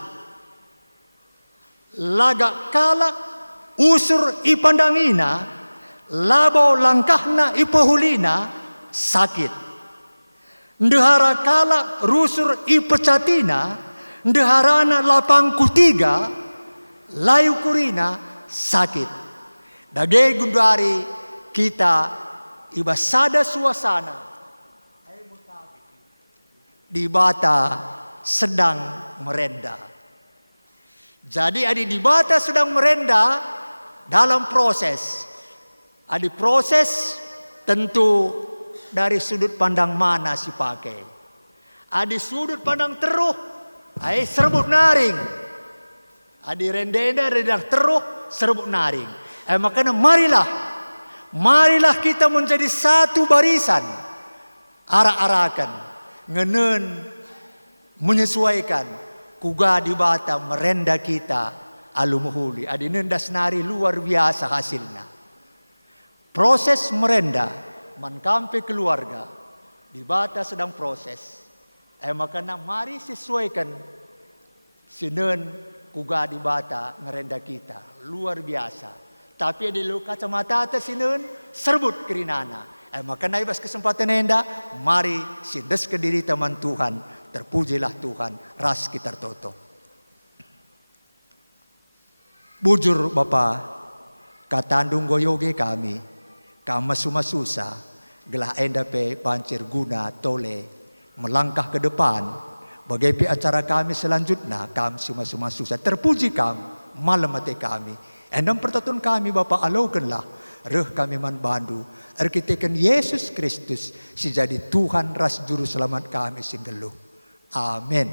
Lagak kalak usur ipandangina, labo langkahna ipehulina, sakit. Ndehara kalak rusur ipecatina, ndeharana lapang kutiga, layu kurina, sakit. Dage Gundari kita ibasada suasana di bata sedang merenda. Jadi adi di bata sedang merenda dalam proses. Adi proses Tentu dari sudut pandang mana si pakai. Adi sudut pandang teruh, ai serbut naring. Adi rendenda redak teruh, serbut naring. Makanya marilah kita menjadi satu barisan. Arak-arakan, ngenen, menyesuaikan. Kuga di bata merenda kita alumuhuli. Adi nendas nari luar biasa hasilnya. Proses merenda, mankampe keluarga, di bata sedang proses. Makanya mari sesuaikan sinen kuga di bata ngerenda kita. Luar biasa. Tapi di lu kacamata atas sinen serbut kerinana. Makanya ibas kesempatan enda, mari sindes ke diri teman Tuhan. Terpujilah Tuhan, ras kita toto. Bujur Bapak, katandung goyoge kami. Kama sumasusa, gelah enda pe pancir guna tole, melangkah ke depan. Bagaimana acara kami selanjutnya, kami sumasusa. Terpuji kami, malam mati kami. Endam pertatun kami Bapak alaukanlah, reh kami man bandu. Arkiteken Yesus Kristus, si jadi Tuhan ras juru selamat kami singgeluh. Amin.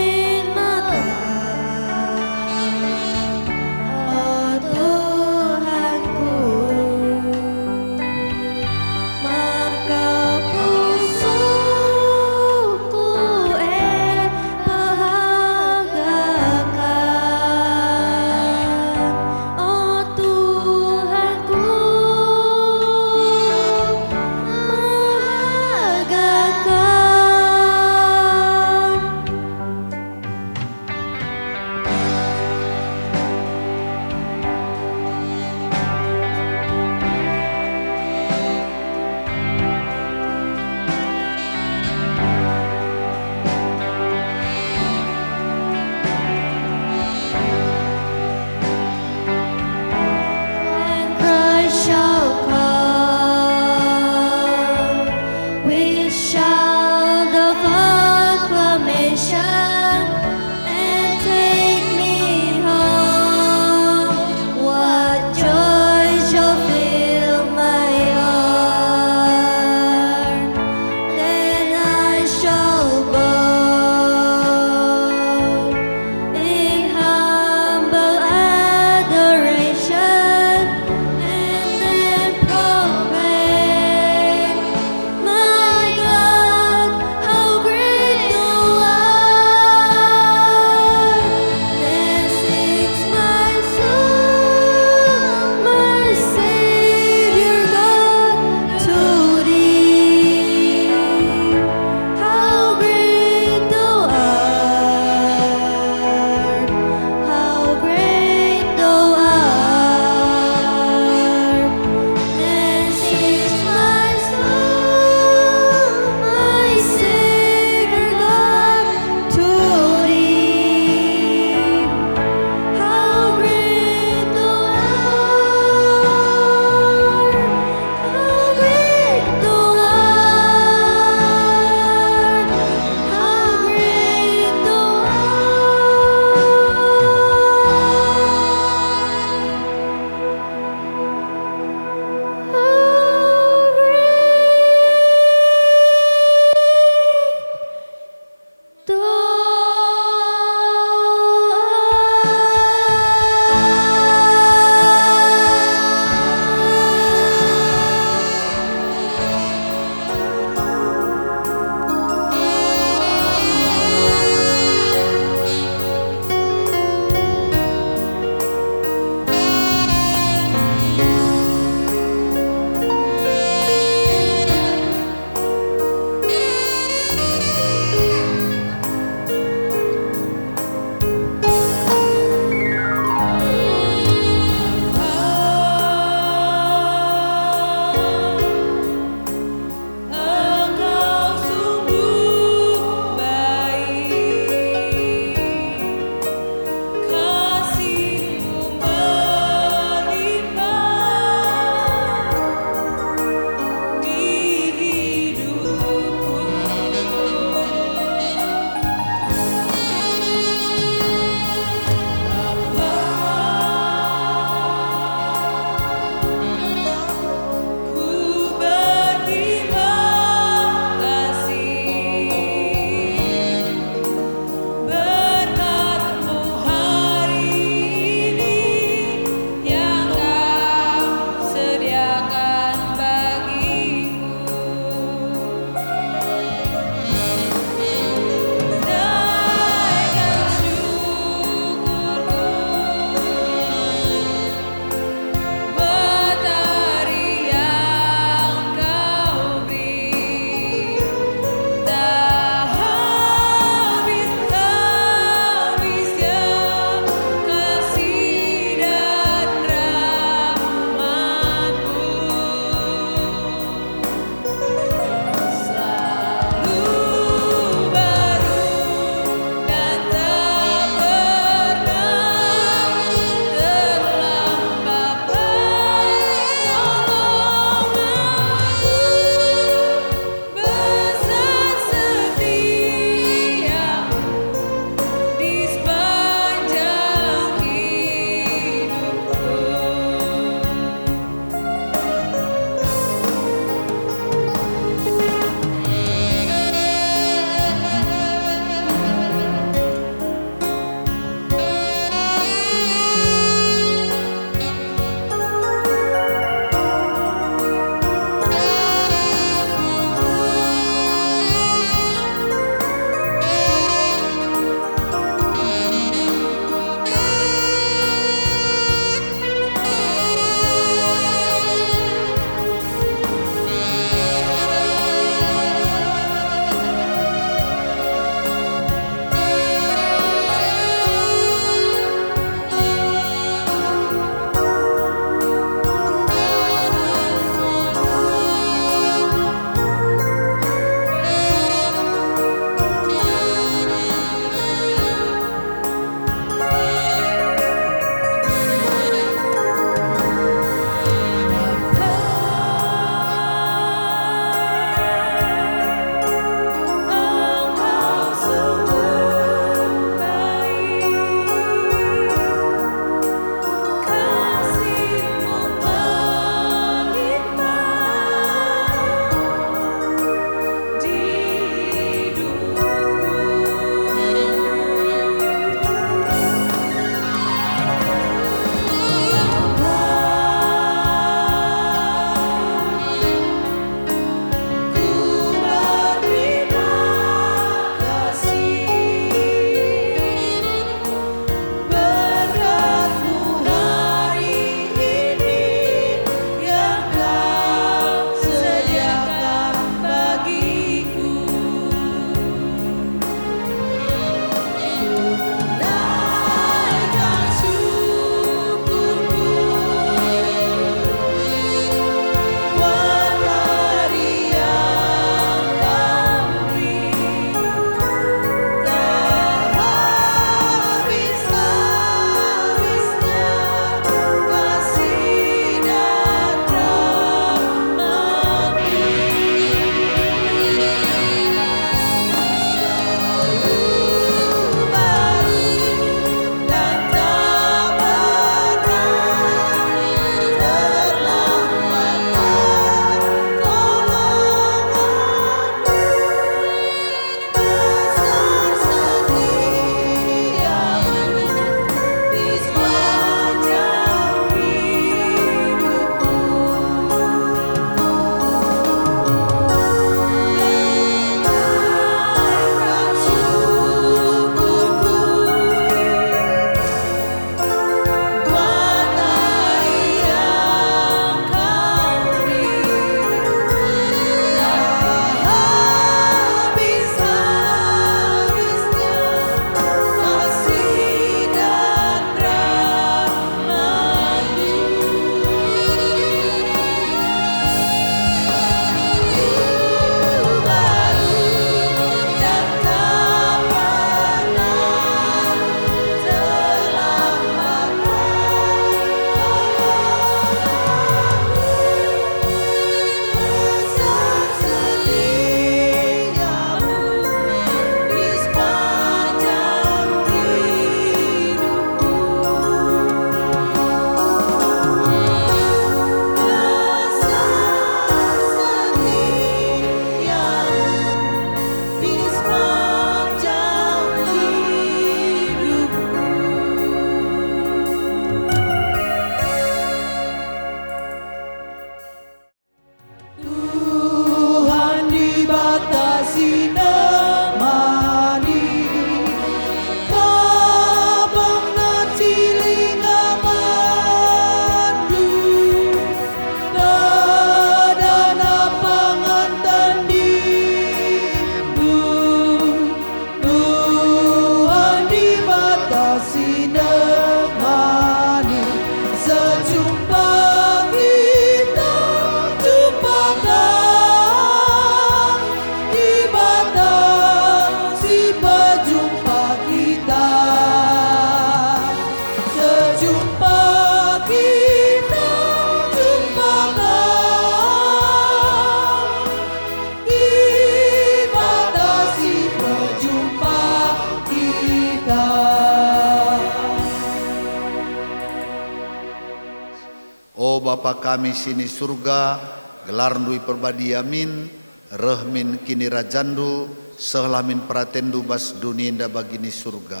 Bapa kami sini surga, gelar ndui perbadi amin, rehmin kini rajandu, sehlamin pratendu bas dunia indah bagini surga.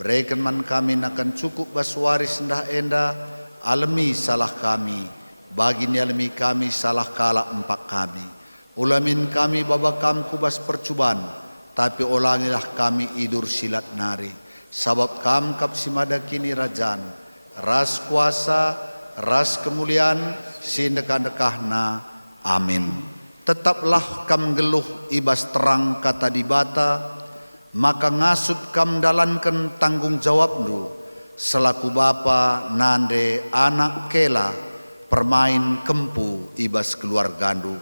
Berikan man kami akan cukup bas waris endah endah, alami salah kami, bagini alami kami salah kala empak kami. Ulamin kami babakam kubas percubaan, tapi ulangilah kami idur silat nari. Sabab kam kap simada kini rajan, ras kuasa, ras kemuliaan, sindekah-dekahna. Amin. Tetaplah kam geluh ibas terang kata dibata, maka ngasut kam dalankan tanggung jawabmu, selaku bapa nande anak kela, permain kempu ibas keluargandu.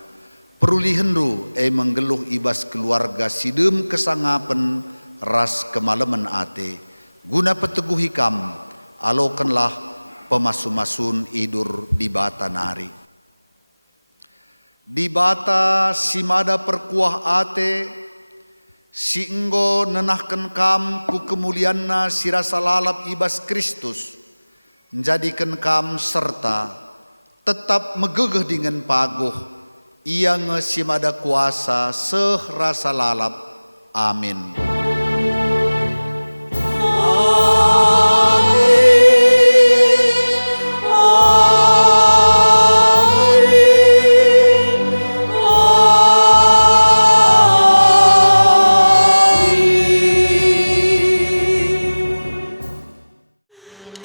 Peruli hendu menggeluh ibas keluarga sidem kesangapen ras kemalaman ate. Guna peteguhi kam, alokanlah pemasu-masun idur di bata nari. Di bata simada perkuah ate, si enggo nenahkan kam ku kemulianna sirasa lalap ibas Kristus. Menjadikan kam serta tetap megegeh dengan paguh, ia ngesimada kuasa seh rasa lalap. Amin.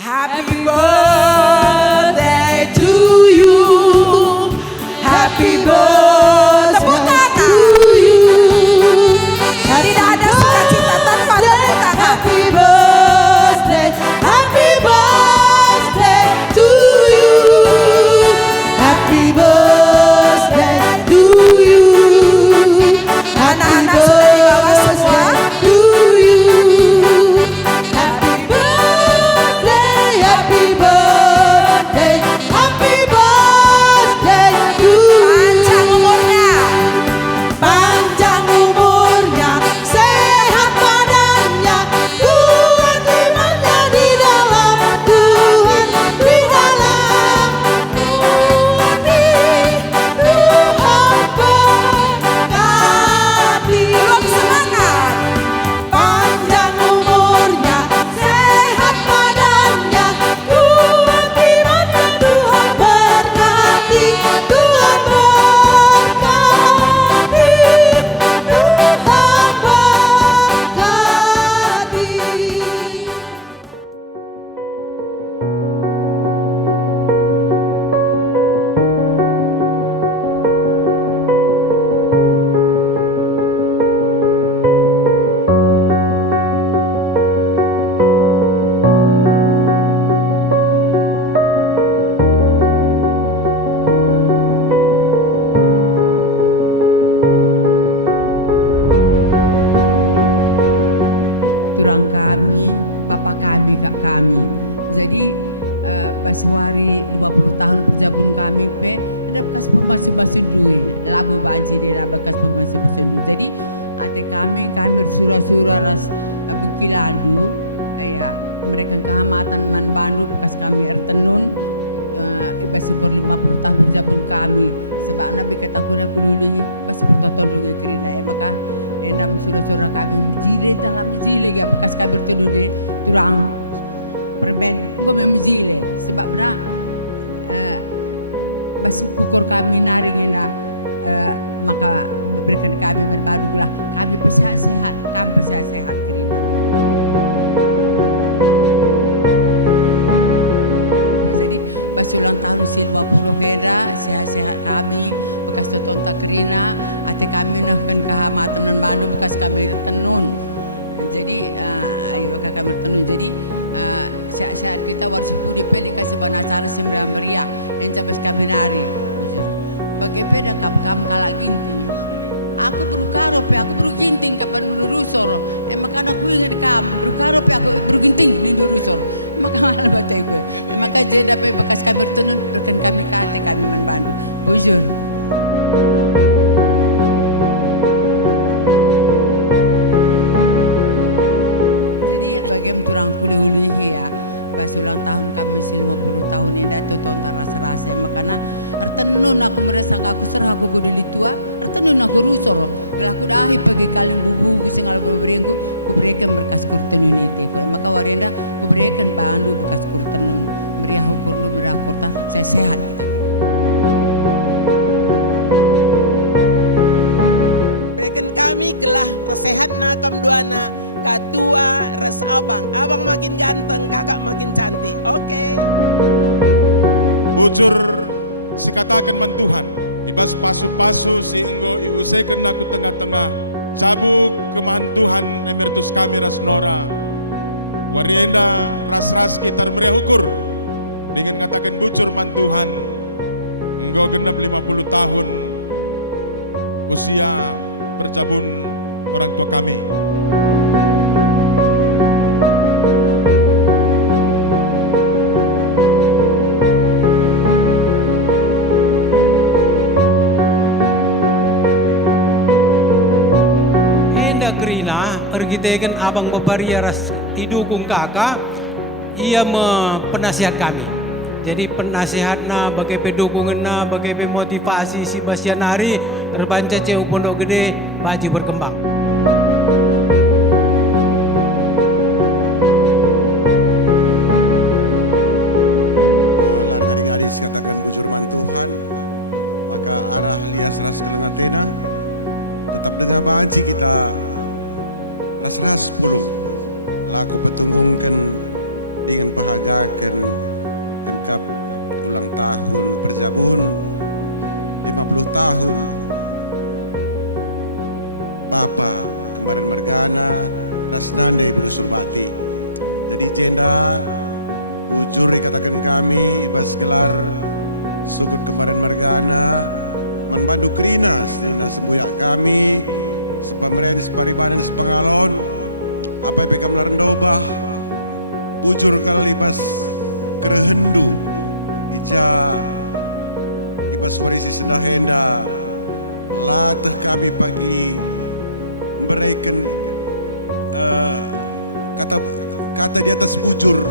Happy birthday to you. Happy birthday to you. Tidak ada sukacita tanpa tepuk tangan. Happy birthday, happy birthday to you. Happy birthday to you. Anak-anak sudah di bawah semua. To you. Happy birthday, happy birthday, happy birthday to you. Panjang umurnya, sehat badannya, Tuhan imannya di dalam, Tuhan di dalam. Tuhan berkati. Belum semangat. Panjang umurnya, sehat badannya, Tuhan imannya, Tuhan berkati. Tuhan berkati. Tuhan berkati. Turang kami, bapak kami, kak kami. Jadi baswari 20 tahun perjabun kami ada bekas pembasu-basu duit, labu baji dia bekas pembasu-basu duit. Jadi ate kami surah-surah ras bekiladu, ya mereka kehormatan man Bandung bekas kami ertenun, ibas umur 50 tahun perjabun kami. Sebab nabi kata kuna kululi pas pertoton juga kerina, maka endam surah-surah kami jile dalam jile ya bekas kami bertemu turang permen kami mejile sebab benar basi kukur kami naringina maka berikan kami berbadu lah kami sehat-sehat kami sehat-sehat kerina. Jadi basi ulang tahun silwa puluh hera sehat-sehat kami bekas tonton kerina ate kami nahkan kehormatan dan bandu bekas kami tenun. Jadi ayo bekas kami tenun. Jadi sehat-sehat kita warsi pudi peli kasih banacara sembilan meriah encapes kami nari. Bagi peda kam kalak ginting. Aku berukaro pe aku beruginting kapan melurusor. Maka aku ingat kam berukaro pe aku beruginting ni lurusor. Maka malah batai gue. Maka jeda pe bekas kami tenun berkan kami kate kami manbandu. Bujur. Jadi bagaimana turang kuliah ya bas ulang tahun kami si 50 tahun ini dah tonton rasa-rasa makana artenun aku merasa aku serah aku kudili tua artenun aku rusor kalau aku dahi pagi kalian bubu sing ala berberiangku ku berikan berkas kurtenun itu ko maka warenda ku berikan bandu bekas kurtenun meriah ukur lu meriah kota saya sehat kita Berikan kami gelah resehat na kamduana katua res abang makin ganteng kakak makin cantik oke. Bujur si katakan mantuhan ibas pasu-pasu si enggo iusekan aku tengah-tengah cabuk kemantuhan emeritus kami ras Nora warienda ras-ras kita meriah ukur dengan ngatakan bujur mantuhan enggo genap 50 tahun usia perjabun orang tua kami. Ergiteken abang babaria ras idukung kakak ia penasihat kami jadi penasihatna bagai pedukunganna bagai pemotivasi si basianari terbanca ceu pondok gede baju berkembang lar gadis katakan bujur mantuhan maka arah lias ras kelengatena tetap dengan banci kita ras-ras 10 laku petunggungkan dengan bahagakan engkap ulang tahun perjabun 50 tahun Bapa kemarin Margana Rasnande berusur bakti jadi jenda bujur dikatakan kami ibas gelar sukut kemarin Margana manbandu krina senina sembuyak kami sepameren separibanan sepengalon apa yang pekam larendobah bujur kalibas kerehendu ija ibas warisi sendahenda latah kami pagi memberikan kata di atas bujur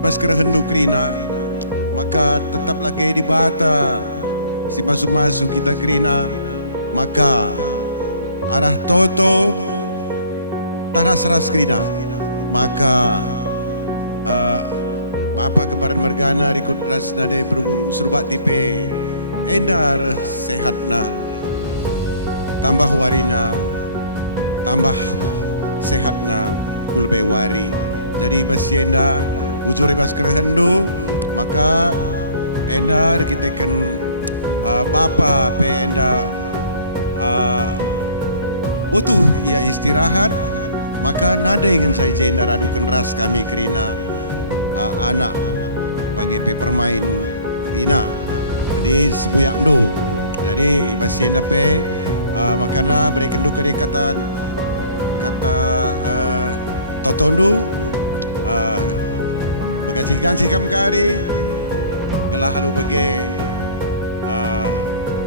ibas kerehendu krina maka tetap lagi di bata si masuk-masuk kita krina maka arah toto taras-ras krina maka Bapa kemarin Margana rikut rasnade bersurbat tipe endar sehatna tambah warina tambah sehatna kulbe wari jadi basienda bujur ibas kerehendu maka endar kita kan Bapa pe enda butuh ia istirahat maka nada ingin saya jenda radukan ras kami kerina anak bagi pe permain Rina jadi sebuyak do jadi ibas jenda pe makana berikan do kari kata totondu bagaji-gaji kam kari gelah halu bagi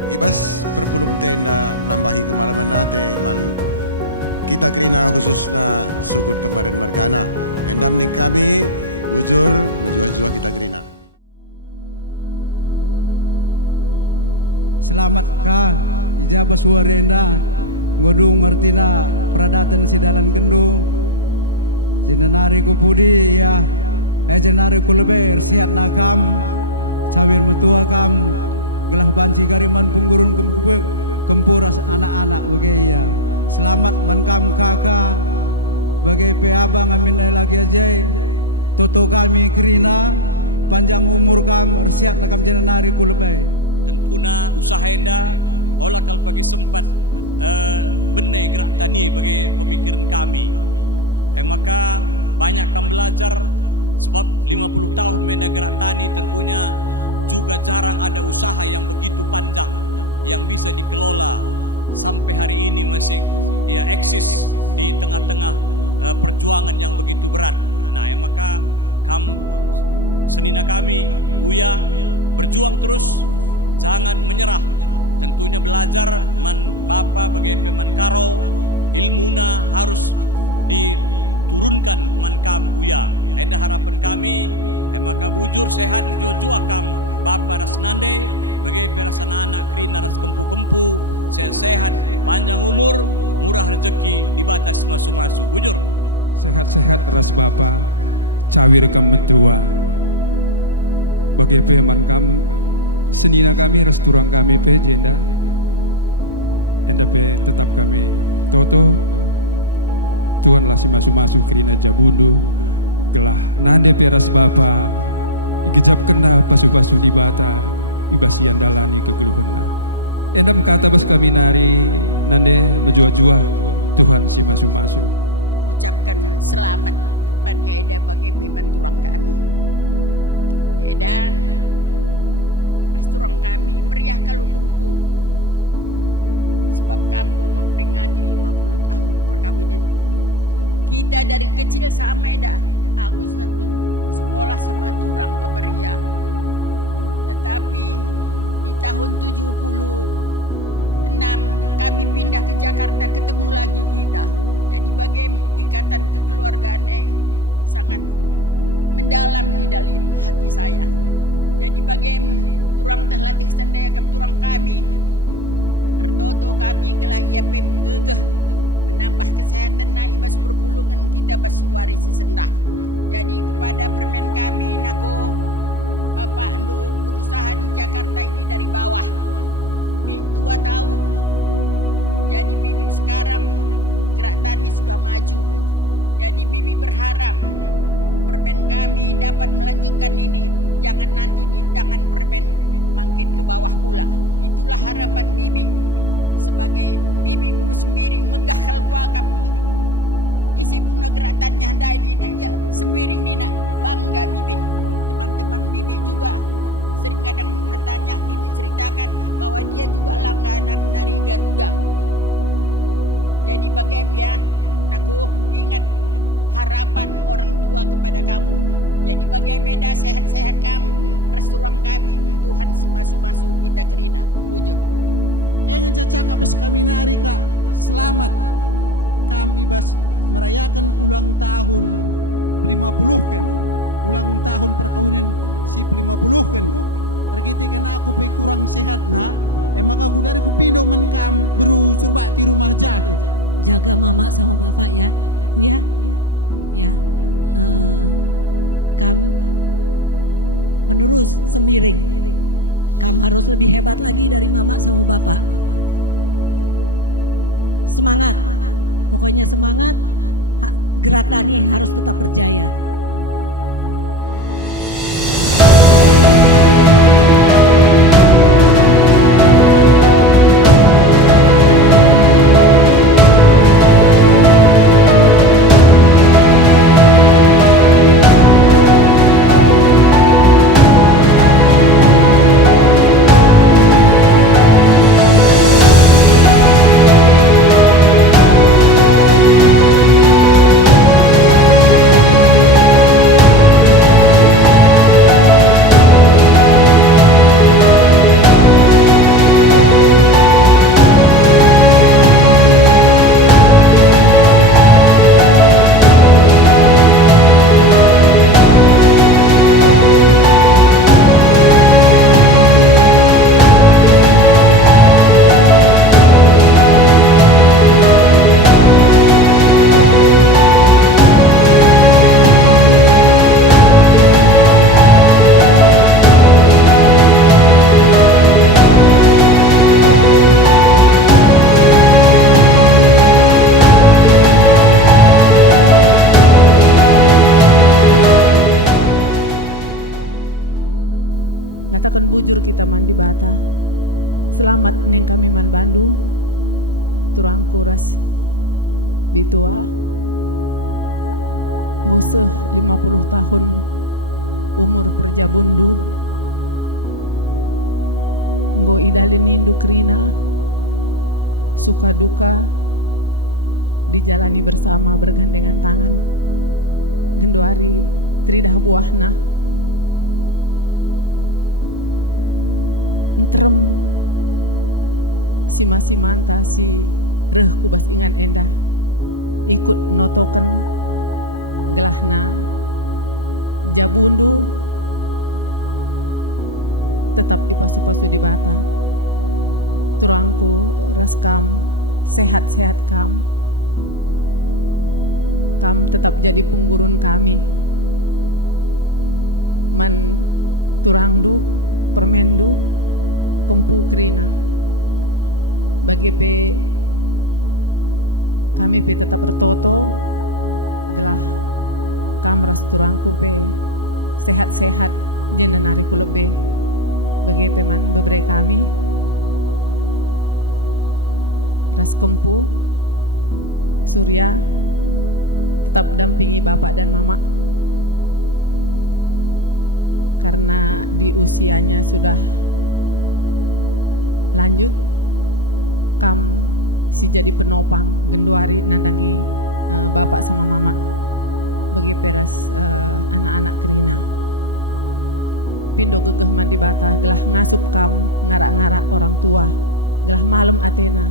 ibas perpulung tenda nambahi kemalaman nate man kita kerina khususnya sukut kemarin Margana endam ning kami bujur menjuah-juah kita kerina selamat ka ijabah suarenda ngodung ngertina peradatan si dalan gendu jenenari ku pudi ya jenenari ku leber sehat nakam cawir metua kam gelah banci gariman punggurun kempuras anak-anak bagai ya selamat mankam kakak bagai pe abang amin lagi aja toto kami kerina panjang umur kam sehat nakam jenenari ku lebay tentunya usaha enda olah kalau bagi sempat benih gerak tani bagi pemikiran kami maka banyak kam belajar sebab 50 tahun mena gerak tani tentunya juga jarang ada usaha yang begitu panjang yang bisa dikelola sampai hari ini masih ya eksis di tengah-tengah perjuangan yang begitu berat. Nah, maka senina kami Uya berjuang terus, jangan menyerah. Tentunya belajar man Bapa bagai peman karo ilmuna harus diturunkan man kam Uya. enda harapan kami maka bujur sehat jua kam Bapa ras nande bagi perasaan anak krina ras kempu-kempu sehat panjang umur murah rezeki di batas masu-masu bujur sehat-sehat ras Bapa cawir kam mentua bagi peman kam senina kami ras turang kami pe jenda enda pe tetap kami toto Tuhan lah si masu-masu krina jabundu gelah nande peras Bapa igejap kena pasu-pasu di bata ibasian dalani kegeluhena endam kata bas kami nari nande menjua-jua Tuhan si masu-masu ucapkan selamat ban Eda bagi piman turang kami Eda turang kami meriah kaluku-luku sebab kamu memperingati 50 tahun perkawinan kita dari kecil sama Eda aku satu sekolah sama turang babariah tetapi di tahun 76 kami pindah ke Jakarta ketemu lagi kita jadi bagaimana ikatan kekeluargaan sangat mendalam di dalam hati saya jadi bagaimana turang telah latih kap turang kami tertoto kami kelah ia gegeh menambah kesehatan na ibas perpulungan kita basi waris sendah jadi kepada permen kami nako Bapak Andu berusaha di Jakarta ini dari bawah tua tahu jadi bibi sekarang gerak tani sudah maju jadi bibi berharap permen kami dapat melanjutkan ini jangan nanti di tangan permen makin ke bawah pula itulah harapan bibi sebagai bibi guru sembiring megah kalau kuakap isi buna geratannya handai dina ya sembiring dina bangga bibi teman-teman bibi juga sering kadang bertanya bibi ceritakan bahwa dia juga langganan dari Garuda jadi bagaimana aku ingat harapan orang tua kepada kamu jadi bagaimana sehat-sehat kamu restoran kami Tuhan si masu-masu kita kerina bujur yang cacak abis kami nari kak selamat kami bas merayakan ulang tahun 50 kan ulang tahun perkawinan si 50 kan tergiti kena aku pe kurang sehat nak maka aku dari kupindo men kam beru surba di rumah jaga mama sama bapak ya ya kam menerus sembiring kamu harus lebih hebat lagi dari mama sama bapak semangat pokoknya semangat gerak tani harus tetap berjaya Ngatakan bujur kita mandi bata. Selamat neng kami man bandu. Turang kuras bitua. Nguseh 50 tahun umur perjabundu. Nggo idalin nindu krina. Suka duka dijalani bersama bergandengan tangan. Gendoari tridah buahna. Entrem si masih manta si reh kubas ingan endah ikut notoken gelahna Jabundu tetap ipasu-pasu di bata. Turangku raskam sehat-sehat kam. Kam tetap jadi penggurun kami. Man turangdu permendu kempu krina. Bagi pe kami pe tetap bertoto gelah kam ras turangku pe sehat-sehat jendan nariku lebih bagi pe man bebre kami ras kempu Surya tetap dampingi bapak dan mama karena di usianya sudah lanjut. Kam si jadi penopang genduari nandangi bapak sama mama bagi peras anak-anak Krina. Pindo gegeh mandi bata gelah ngasup kam ngarak-ngarak orang tua gelah malam Athena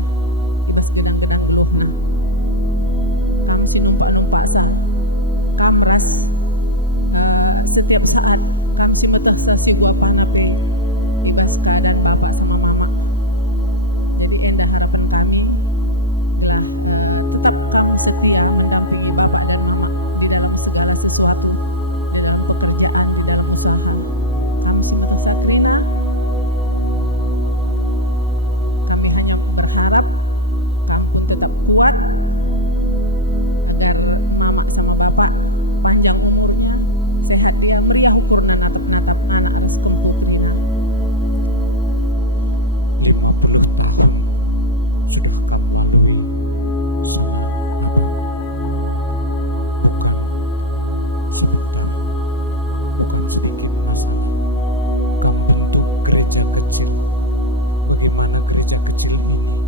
ibas gedang-gedang geluhna. Kam si numpak-numpak sa kam ras setiap saat kam si meteh sa si gua panape ibas keadaan bapak sama mama. Jadi endah harapan kami gelah tetap kam setia mendampingi bapak dan mama di dalam segala sesuatu, di dalam pekerjaan, di dalam usaha. Kam si meteh sa Krina, kami hanya berharap kam pun tetap kuat agar mama sama bapak panjang umurnya, sehat dia, meriah ukurna natap-natap anak ras kempu Krina. 50 tahun sudah kamu lalui sama abang. Bukan sebentar, bukan sedikit masalah. Kamu bentuk gereja kecil. Bagaimana gereja kecil ini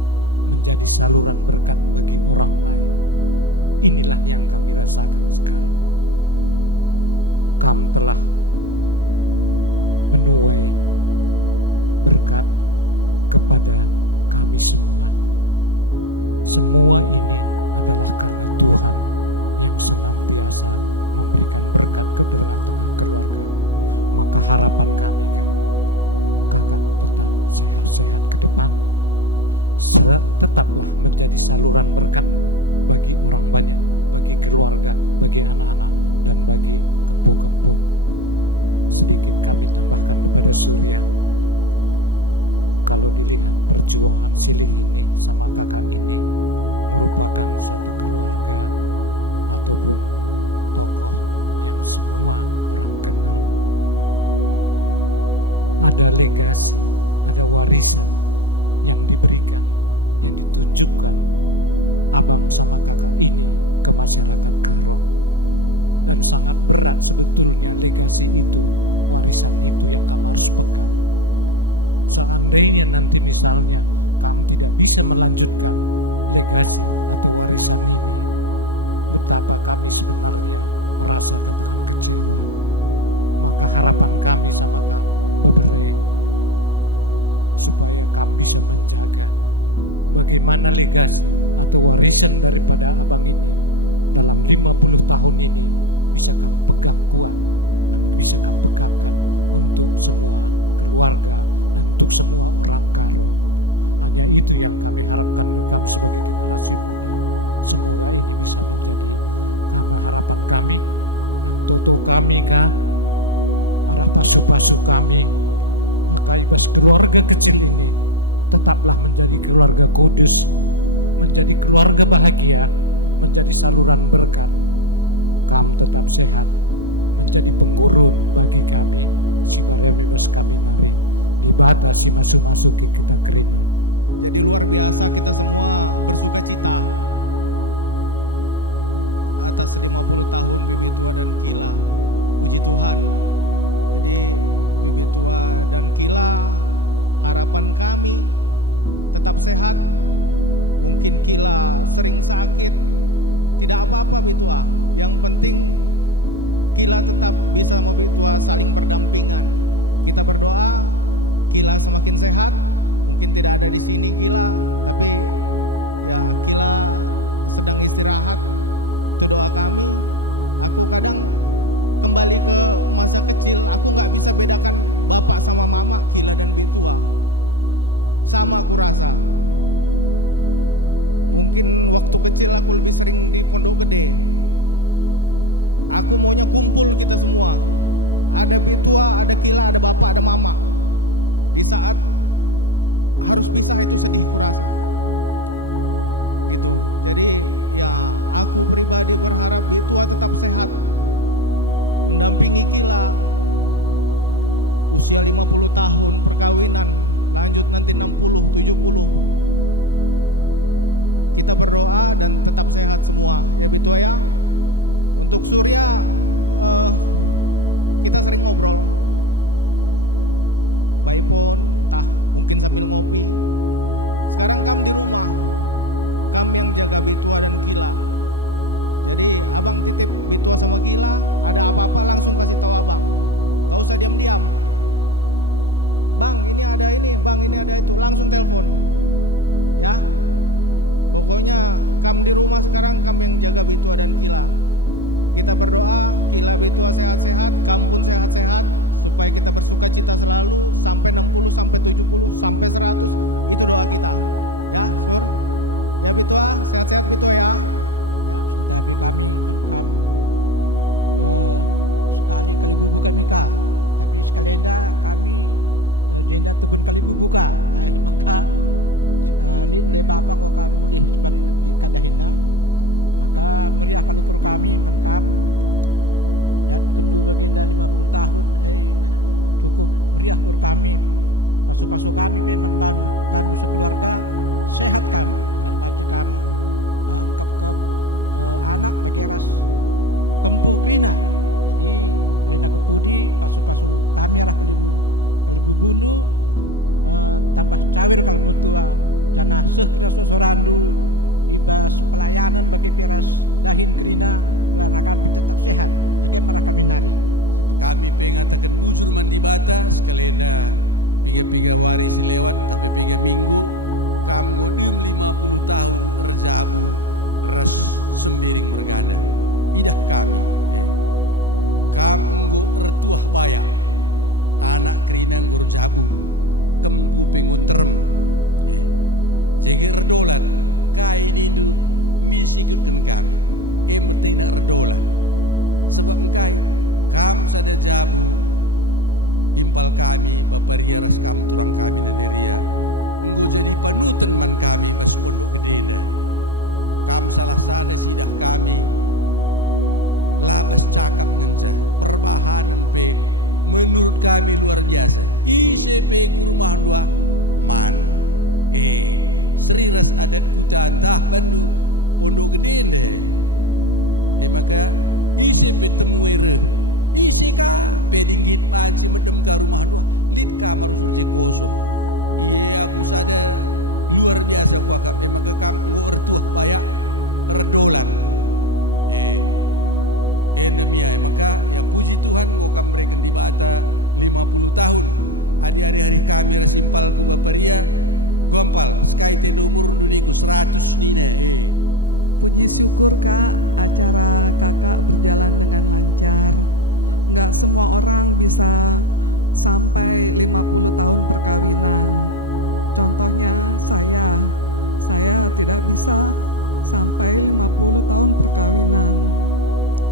menjadi saluran berkat bagi orang lain. Inilah yang kami rasakan sekarang. Kamu telah menuai berkat kepada kami semua. Semua ini adalah karena Tuhan yang senantiasa memberikan berkat ke tengah-tengah keluarga. Maka harapan kami kan, kakak tetap sehat-sehat ke depan. Tetaplah menjadi saluran berkat bagi orang banyak, bagi keluarga, bagi anak-anak, dan bagi kempu-kempu. Sedikit kami tambahkan kepada Surya. Kalau dilihat perjuangan Silih ini sama kakak ini merupakan suatu keluarga ataupun tokoh yang semua orang kenal. Ada legasi, ada warisan yang diberikan, yang ditunjukkan abang sama kakak ini ke masyarakat Karo. Dan sangat berat sebetulnya legasi itu, warisan itu yang kamu harus pegang. Seandainya nanti misalnya kamu tidak bisa melanjutkan legasi atau warisan ini, betapa kami sebenarnya merasa katakan kecewa. Maka harapan kami sama kamu beberapa supaya kamu bisa menjaga bagaimana legasi atau warisan daripada abang ini dalam 50 tahun ini bisa kamu pegang kuat dan bisa kamu pegangkan untuk semua keluarga dan untuk semua orang Karo. Hanya itu yang kami harapkan dari kamu sebagai generasi muda. Semoga ini bisa menjadi harapan kami dan toto kami kah, arah pasu-pasu kami. Maka ibas keluarga kecil ini tetaplah menjadi keluarga kudus, menjadi keluarga bahagia, menjadi saluran berkat. Kamu tetap sehat, menjadi penggurun bagi kami, si bareme bas kami nari, dibatasi masuk-masuk ke kita Krina. Jadi luar biasa kita semua bersuka cita atas 50 tahun Bibi Tua dan Kila. Puji Tuhan. Jadi Bibi Tua dan Kila, harapan kami tetap sehat. Mungkin Kila sering sakit, tidak apa-apa Bibi Tua. Yang penting Kila tetap bisa sama Bibi Tua saling berdampingan. Kita berdoa Kila semakin sehat. Mungkin tidak ada di sini Kila, tapi ya Kila sedang istirahat. Itu doa kami. Aku kadang kembali ke masa kecil, aku nggak bisa bedakan bapak sama mama, Kila dan Bitua. Sama aku rasa. Mungkin waktu kecil aku lebih sering di Pondok Gede. Aku maunya kumpul kita semua. Ada Bitua, ada Kila, ada bapak, ada mama. Di saat harus pisah itu sedih kurasa. Gitu. Jadi ya aku pribadi berharap Bitua tetap sehat, mendampingi Kila. Usia 50 tahun perkawinan, lanjut nanti 60, 70. Kita berdoa dan tetap sehat semua ya Bitua ya. Untuk Surya kita sering ngobrol by phone, entah mungkin sambil ngopi. Sekarang kamu di rumah, kamu yang jaga Bitua dan Kila. Jadi abang titip Bitua sama Kila, ada apa-apa langsung kasih tahu abang, gak usah diam-diam. Bang ini ada ini, bang ini ada itu, langsung telepon ya. Pokoknya kamu di rumah sekarang, kamu yang jaga Bitua dan Kila. Kita berdoa Kila Bitua sehat-sehat, kamu pun sehat-sehat, supaya kita bersuka cita selalu sampai 60, sampai 70, sampai 100. Itu doa kita ya Sur. Ya Bitua, sehat-sehat Bitua ya. Tapi kami sekali kali bubu kami kak, tapi sekali enda kami jenda tebun kali bubu kak. Maka linde bapak kok kami mulih sebagai kadahina, maka meriah kalupur kami menkam dan kendu bagenda 50 tahun cukup meriah pur kami. Pasu-pasu kami pemen bantu sekeluarga sehat kami. Baca kami angkap anak bagi ras kempu krina. Jadi rena kepudi pasu-pasu kami arah kalibu bundu tambah cawir kalau mutua jana sekira sorandu ibas pelayanan bagi piras dahin krina karena kami tetap sehat bagaimana kami nari. Kami pengatakan bujur mandi bata sekalian piga-piga waris lewat tapi piga minggu kam godem 50 tahun rejabu res sembiring mergana idah kami kam nggo retuah bayak anak krina nggo jabu kempu pengonterem jadi redolat kai nindu misikutkan kami metina redolat sebab engkai kam sada jabu impal kami baparia ras kam turang kami naderia nggo jadi panutan man kami bas Pondok Gede na. Kam salah sada sidah kami labas cakap ngenca perbahanan pe menurut kami luar biasa. ICP kurumahan dua man Sri ras adat kuta antah bandu Pondok Gede nde maka ICP temu ere ICK pedinggit panci medem ka rumahan dua lit kamar surje kosong. Iya aku sada luar biasa ku akap maka kam nggo ertuah bayak redolan namia maka ya puji Tuhan nggo kam mereka di bata 50 tahun hari-hari kami rasimpal ku baparia gompal skai tendo umur duniku 100 nina Puji syukur kak, acara kakak berjalan dengan lancar. Nggak semua orang bisa sampai 50 tahun perkawinan. Contohnya saya tidak bisa sampai 50 tahun perkawinan.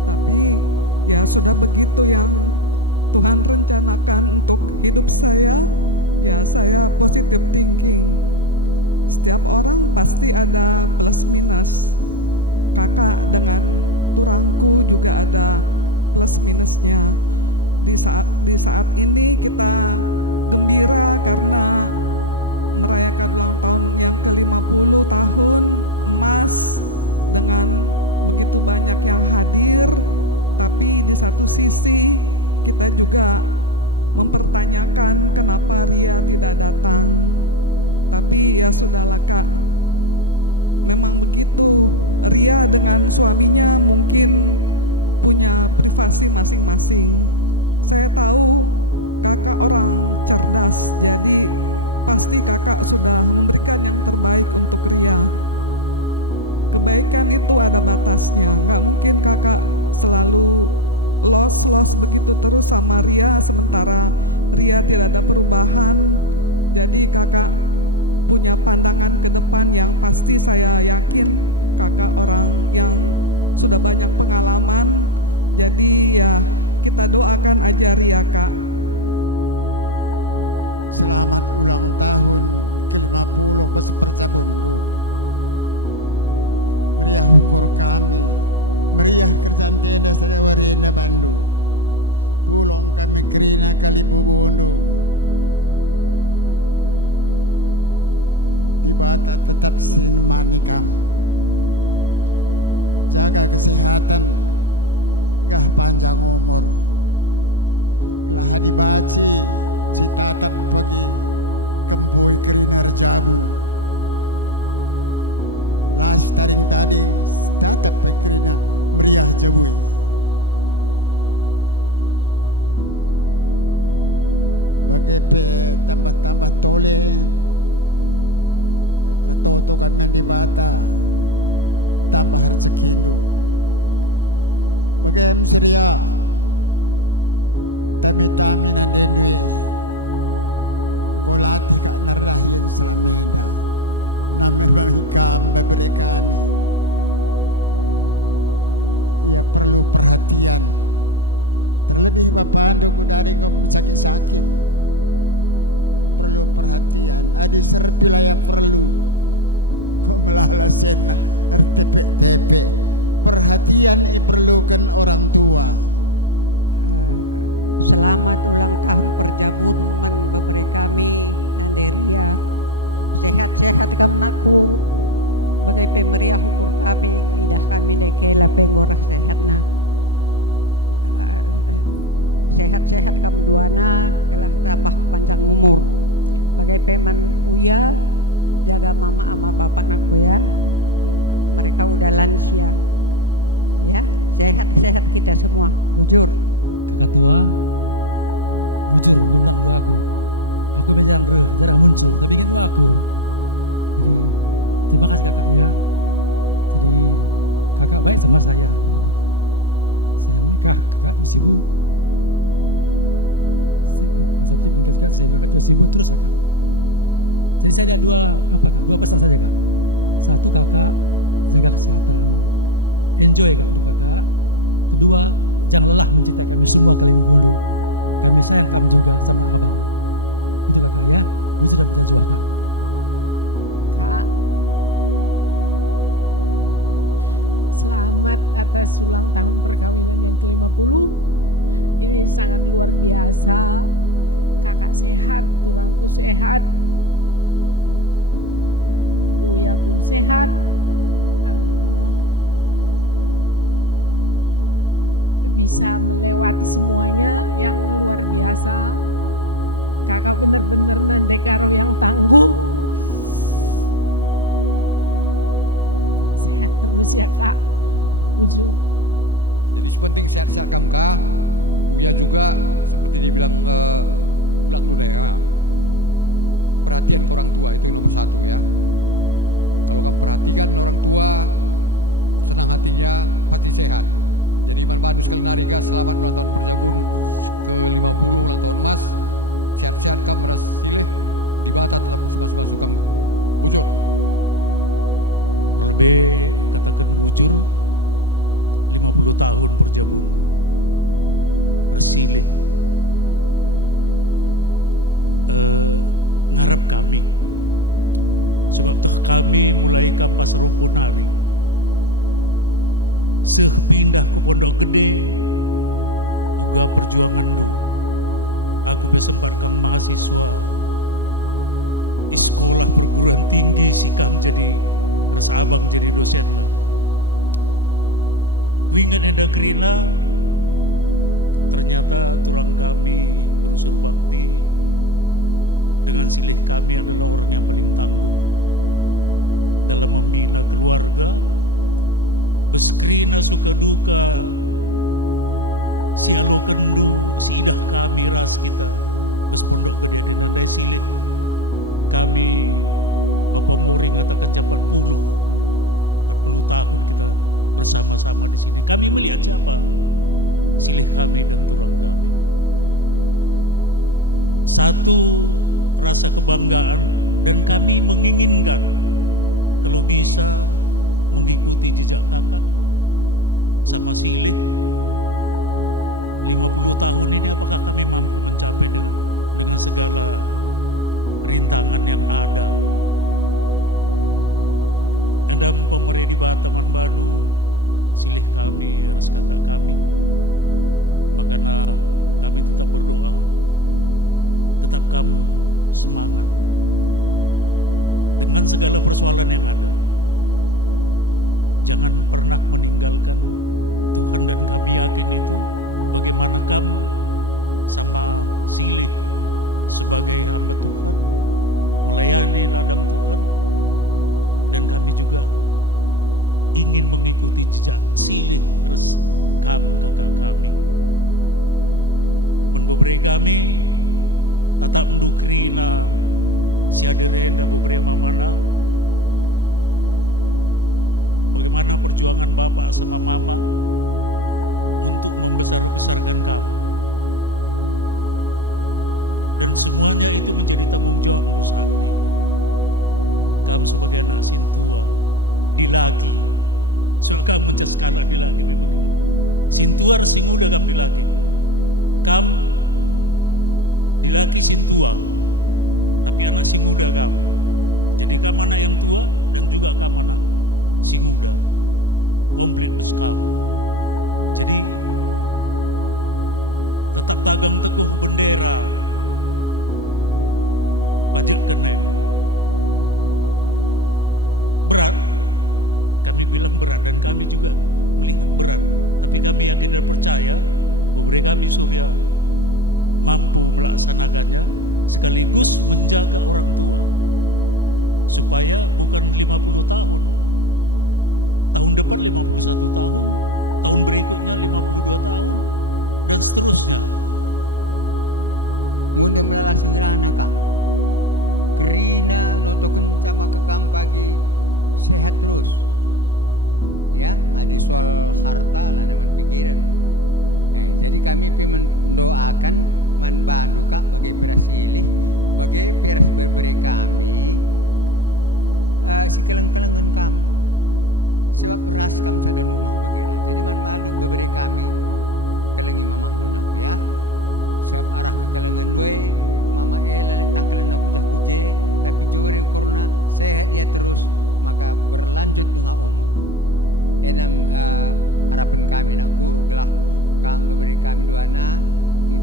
Tapi ya sudah begitu yang Tuhan rencanakan untuk hidup saya, ya saya positive thinking. Setiap orang pasti ada plus minus. Kakak dengan turangku juga ada plus minusnya. Di saat ini kita gembira karena merayakan ulang tahun yang ke-50 tahun emas dengan begitu banyak yang hadir, tapi di satu sisi kita juga mempertanyakan kenapa Ria tidak datang. Tapi ya sudahlah kak, memang begitu. Ria dengan suaminya mungkin punya privasi masing-masing. Saya tahu kakak orang cerdas, jadi pasti kakak sudah memberikan yang terbaik untuk Ria. Kebaikan itu ada batasnya, nggak mungkin kakak selalu los begitu terus sama Ria, sementara Ria tidak ada perubahan. Jadi kakak punya pandangan ke depan yang pasti saya yakin kakak orang yang sudah banyak pengalaman. Jadi ya kita doakan aja Ria, Kak. Selamat ulang tahun ke-50 Bas Percabundu. Meriah ukur kami, meriah kerjaan tenda Sadawarina Bandu. Pulong kami Krina Kalibubundu. Di bata tetap sinemani kami. Jaga kesehatan, gah panjang umur. Lah dibaci citatap pagi kemboi Krina Rajabu. Las taring tadi tatap pagi Krina meriah jabui. Bagai pe tambah-tambah tole retoto kami di bata tambah rezeki indu. Bagai Seria tami-tami nandendui kolati kak narah yang selameda namer bangikam bebere kami. Ya perlu perhatian, terlebih bapak andu dari ngom sakit-sakit perlu perhatian. Adi serpilaya perlu kok melala sena RTP perhatian perlukan orang tua. Selamat ulang tahun Perjabun man bebere kami nanderia. Sehat-sehat kamnaku bagai pemeriah ukur kami idah kami dekela penggorah sehatna. Sehat-sehat kamu duana gelah tambah panjang umur. Bagai peman uya jaga mama ama bapak naku ya. Mereka udah lansia. Ya, sehat-sehat kita semua. Bujur. Kakak tua, bujur gundang dua aku. Aku jarang muncul, tapi ingin dua aku. Jadi terima kasih kakak ya. Jadi kakak baik sama saya. Saya menikah, kakak sibuk. Saya meninggal juga, saya juga sibuk terus kakak. Jadi saya ada dua pesan saja kak. Satu, kakak jaga kesehatan, enjoy kak hidup kakak. Kedua, jangan lelah mencintai kami semua Kalibubundu. Kami sayang kamu juga sama abang. Itu kakak ya, lu sudah berjanji kak. Kak, selamat atas ulang tahun perkawinan yang ke-50. Ini sangat luar biasa. Kakak sehat, turangku sehat, Uya pun sehat. Bisa melewati semuanya yang luar biasa. Kakak benar-benar nandekaro yang tangguh. Sehat terus ya kak, bujur. Jadi sepenting sehat-sehat kamu kak. Uya juga seperti dibilang ulang dunia ya. Perhatian ke orang tua itu yang nomor satu ya. Kalau kamu perhatikan orang tua, senang hatinya pasti sehat. Jadi Iman Bandu sekali narika, selamat ulang tahun Perjabun ke-50 ulang tahun Mas. Sehat-sehat kamu meras silih di bata tetap semasa kamu bujur. Lebih katakan bujur 50 tahun Perjabun resilih ngarep kami sebab teh kami mulai kampas rumpunari seh pindah ke Pondok Gede uga perjuangan du aku besempatkan mahasiswa di sekolah perguruan tinggi sikam jadi res abang jadi dosen lah ku ingat ada Krina ternyata turang kami berunsur bakti dengan silih kami adalah orang yang paling tangguh dalam membina keluarga. Beskrina suka duka si alo kendu si idah kami ras kita bes Pondok Gede di nandai silih kami Bapak Mori ngatakan 40 tahun kita bersama-sama di sini. Kami melihat siapa silih kami dan turang kami. Satu rasa kebanggaan, dan kami menginginkan kalau bisa mengikuti jejak kakak sama silih 50 tahun ini. Apakah kami mampu mencapai dengan segala rintangan yang ada? Endam pemerintah di Bataman Banu, silih kami, ras kakak kami. Makanya kami tetap berdoa, tetap kamu semangat dengan segala persoalan yang ada. Jangan pernah meninggalkan Tuhan, dan kami yakin itu bagaimana kamu sama silih sebagai hamba Tuhan melayani ladang Tuhan, dan kami juga ingin mengikuti jejak silih res kamu kakak kami. Memberi kami tatap mendukrina si aderenda beberapa mana, bagaimana perjuangan bapak sama mama untuk membesar-besarkan kamu, dan semuanya itu menjadi tanggung jawab untuk saat ini. Kamu sebagai anak sintua dilagi, soal kamu mencas kalak dilagi memang bagaimana sintua sing udah kamu dilagi, kamu dilaki sintua tapi anak sing muda kamu, jadi kamu anak yang tua dan juga kamu anak sing muda, komplit kamu. Jadi tetap tagang teguh bendera pajak kenen. Berat, kami bilang berat, dan kami juga melihat berat, tapi kami yakin dan percaya bahwa kami Surya mampu melaksanakannya, sekaligus menjaga orang tua supaya bukan 50 tahun, tahun depan 51 tahun, tahun berikutnya 52 tahun, dan seterusnya. Ngunde melala singrana kak, kerina noto kencama kekam pagi sehat terus. Ya, ada soal harta lah naman pikiran. Jadi kami mendoakan manbandu kak bagi perasilih, bagi peras berberi kami si keleng-kelengan kamu. Sebab ras kamu sada rumah bagilah. Jadi manbandu berberi kami kelengi mama nunaku ya. Sebab arah ke kelengan dua mama ela tangkelan aku jah kuje, tapi jori korna sehat dia terus, maka berlanjut dengan umur. Enam harapan kami nakku gelah kamu beri kami dua anak,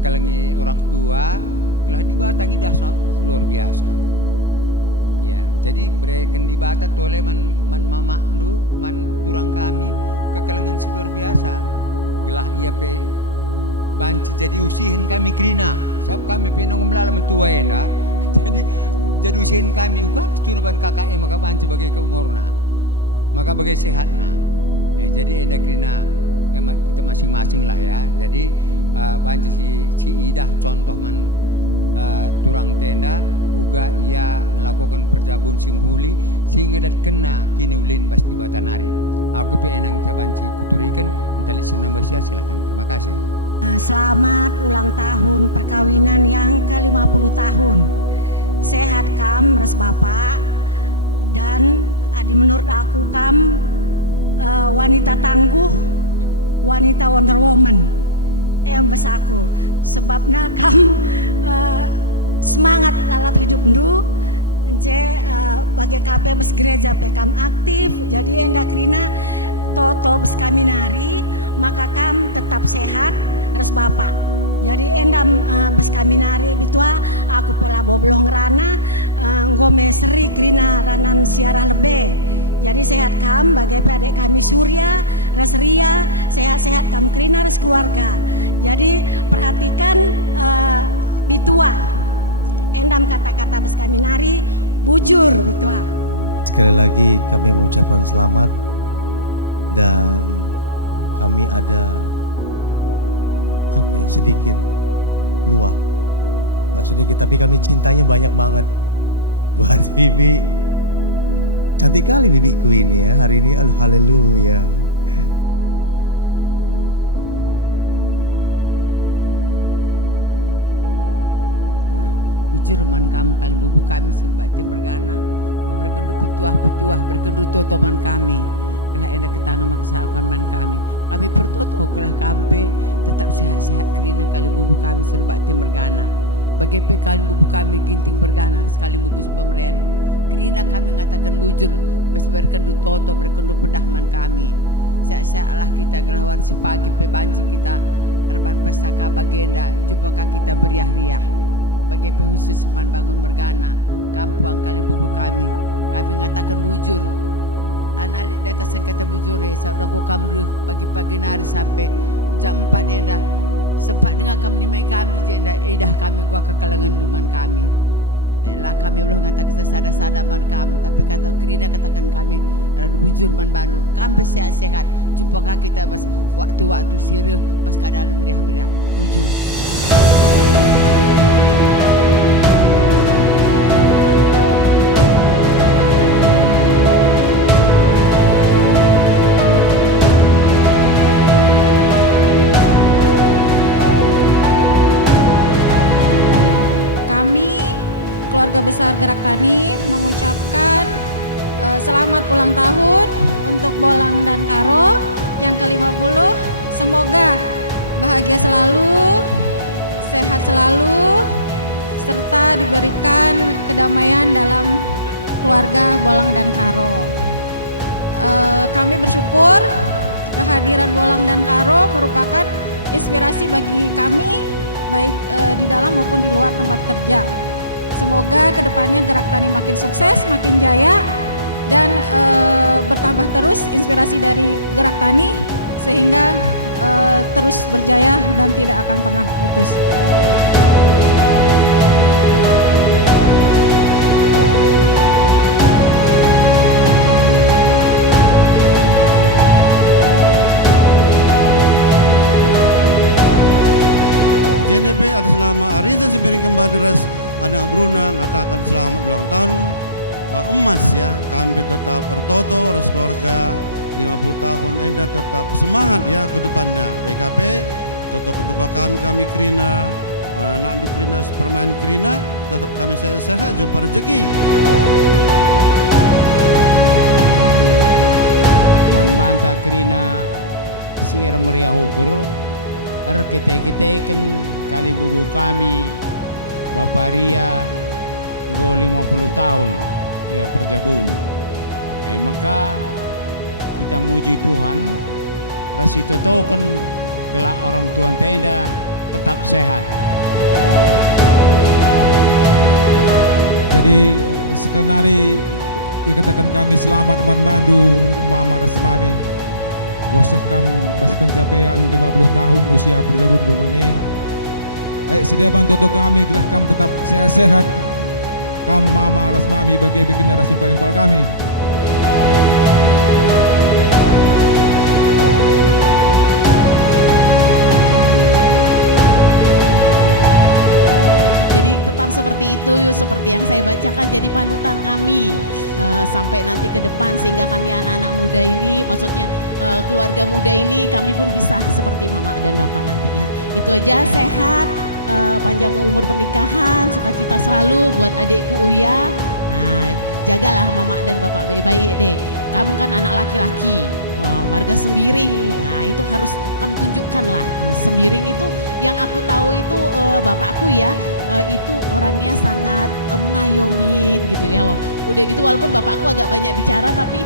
kelengi orang tua, gelah dibatangi dasar luar biasa. Ya, jadi berikan dibata tole man mama lu, man turang kami kekelengan si luar biasa. Gelah ia pe banci jadi usihin kami krina, sebab kami penong melala mentua enda. Jadi usihin kami juga kecuruban kakak maka banci bagi keumurna, maka bagi sehatna. Jadi enda krina kita masing-masing lah ya. Jadi banci si Idah contoh man turang tenda uga ia melakukan perjabun simhuli sehingga dat kena kini ulin pas di Batanari. Aku pengen banci kuturikan mentali senam bersia, silakan. Terima kasih. Selamat ulang tahun perkawinan yang ke-50 tahun. Sehat kam res bapak, dan adi menurut aku kam wanita tangguh, wanita Wonder Woman. Embes aku sebabnya kam semangat dalam hidup ndu, bagi KP bes gereja pekam aktif, jadi enda krina toto bes kami nari, maka kam tetap sehat res bapak. Jadi endam bes kami nari bitua aku pela boblong rana ngome seri krina ranan siara lebe. Jadi sehat kam bagai adik kami Surya, res Ria, sehat-sehat kam krina res keluarga. Jadi perhatikan bitua. Endam kata-kata bes kami nari bujur bitua. Sekali lagi kami mengucapkan selamat, dan kami ada sedikit luah, nggak sedikit tapi kami cintanya banyak banget buat Bibi. Cantik kali bibiku ini ya hari ini, haleluya. Ujur man kam kali bubu kami sebati bergana, berkendu petuah-petuah, berkendu totoman kami. Kelah enda ketanga maksakan man kami. Kami pertoto kelah kampe tetap sehat-sehat kerina kali bubu kami sebati bergana. Bagaimana kali bubu kami ginting bergana sekali bubu pemerian. Kerina kami ngatakan bujur, bas berkendu toto, berkendu pedahman kami. Sehat-sehat Allah kita kelah warsi pagi pebanci kita reban pestaka bagenda, jumpakah kita beriah-riah. Bagi khusus man bangun bergana kampuang kali bubu kami ngatakan bujur anak data sekata bujure seorang gua kamruh pagi-pagi nari sampai jam 4 enda sempat dengar kami nimai kami jenda edah kami gua ke kalangan duman kami lah kami belum ngatakan sesada-sada man kami tapi kata kerina katakan kami bujur man Bandung kampe sehat-sehat jumpakah kita pas waktu-waktu sirih pas keadaan meriah-meriah bujur. Kami keluarga besar Gerak Tani mengucapkan selamat ulang tahun untuk Bolang dan Karo yang ke-50. Semoga bahagia selalu, sehat selalu, serta diberikan kedamaian dalam keluarga Bolang dan Karo. Kami bersyukur kehadiran Bolang dan Karo merupakan inspirasi bagi kami baik di dalam maupun di luar tempat kerja. Semoga kedepannya Gerak Tani makin sukses, makin jaya, dan bertambah terus inspirasi dari Gerak Tani sehingga terus berjaya dan tidak akan pernah putus. JNP atas nama Ariza Sipiring Kembaderas anak Bruna mengatakan selamat ulang tahun emas ya. Kami tetap bertoto, res keluarga 50 tahun enda tetap semangat ya ke depannya. BKP, toto ketua kami Krina, anak anak Krina, permain Krina, tetap kami sehat-sehat, jumpa rezeki. Manbanta Krina sir meriah ukur, kita-kita kali bubu kami Bapak Ria go 50 tahun ya perjabun. Maka kita muji Tuhan rasi totokan kelak orang Tuhan tenda tetap sehat. Jadi sekenari ikatakan kami selamat man Bandung Mama Resmami. Gosahkam bas pencapaian 50 tahun usia perjabun kami. Sedia bantu kami gelah kami tetap sehat-sehat. Kam Mama Resmami bagi generasi paling kami. Jadi tetap seperti itu, seperti yang saya bacakan jadi panutan kami sampai nanti ke depan sehingga kami anak-anak muda ini, maksudnya keluarga muda ini kami pun bisa seperti Mama dan Bapak nantinya. Itu aja, sehat, panjang umur pernikahan, sukacita selalu buat adikku Uya. Nah, jagalah Mama dan Bapak baik-baik deh. Kamu kan anak laki-laki, marga Sembiring. Nah, itu harus kamu tunjukkan lah. Sembiring itu yang aku tahu itu bapakku ya, itu orangnya sangat mengayomin gitu ya. Udah gitu walaupun bapakku agak banyak bicara tapi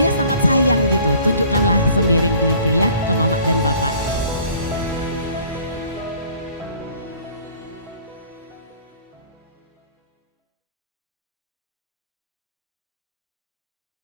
dia sangat sayang gitu. Tunjukkanlah Sembiring itu ya ke Mama dan Bapak.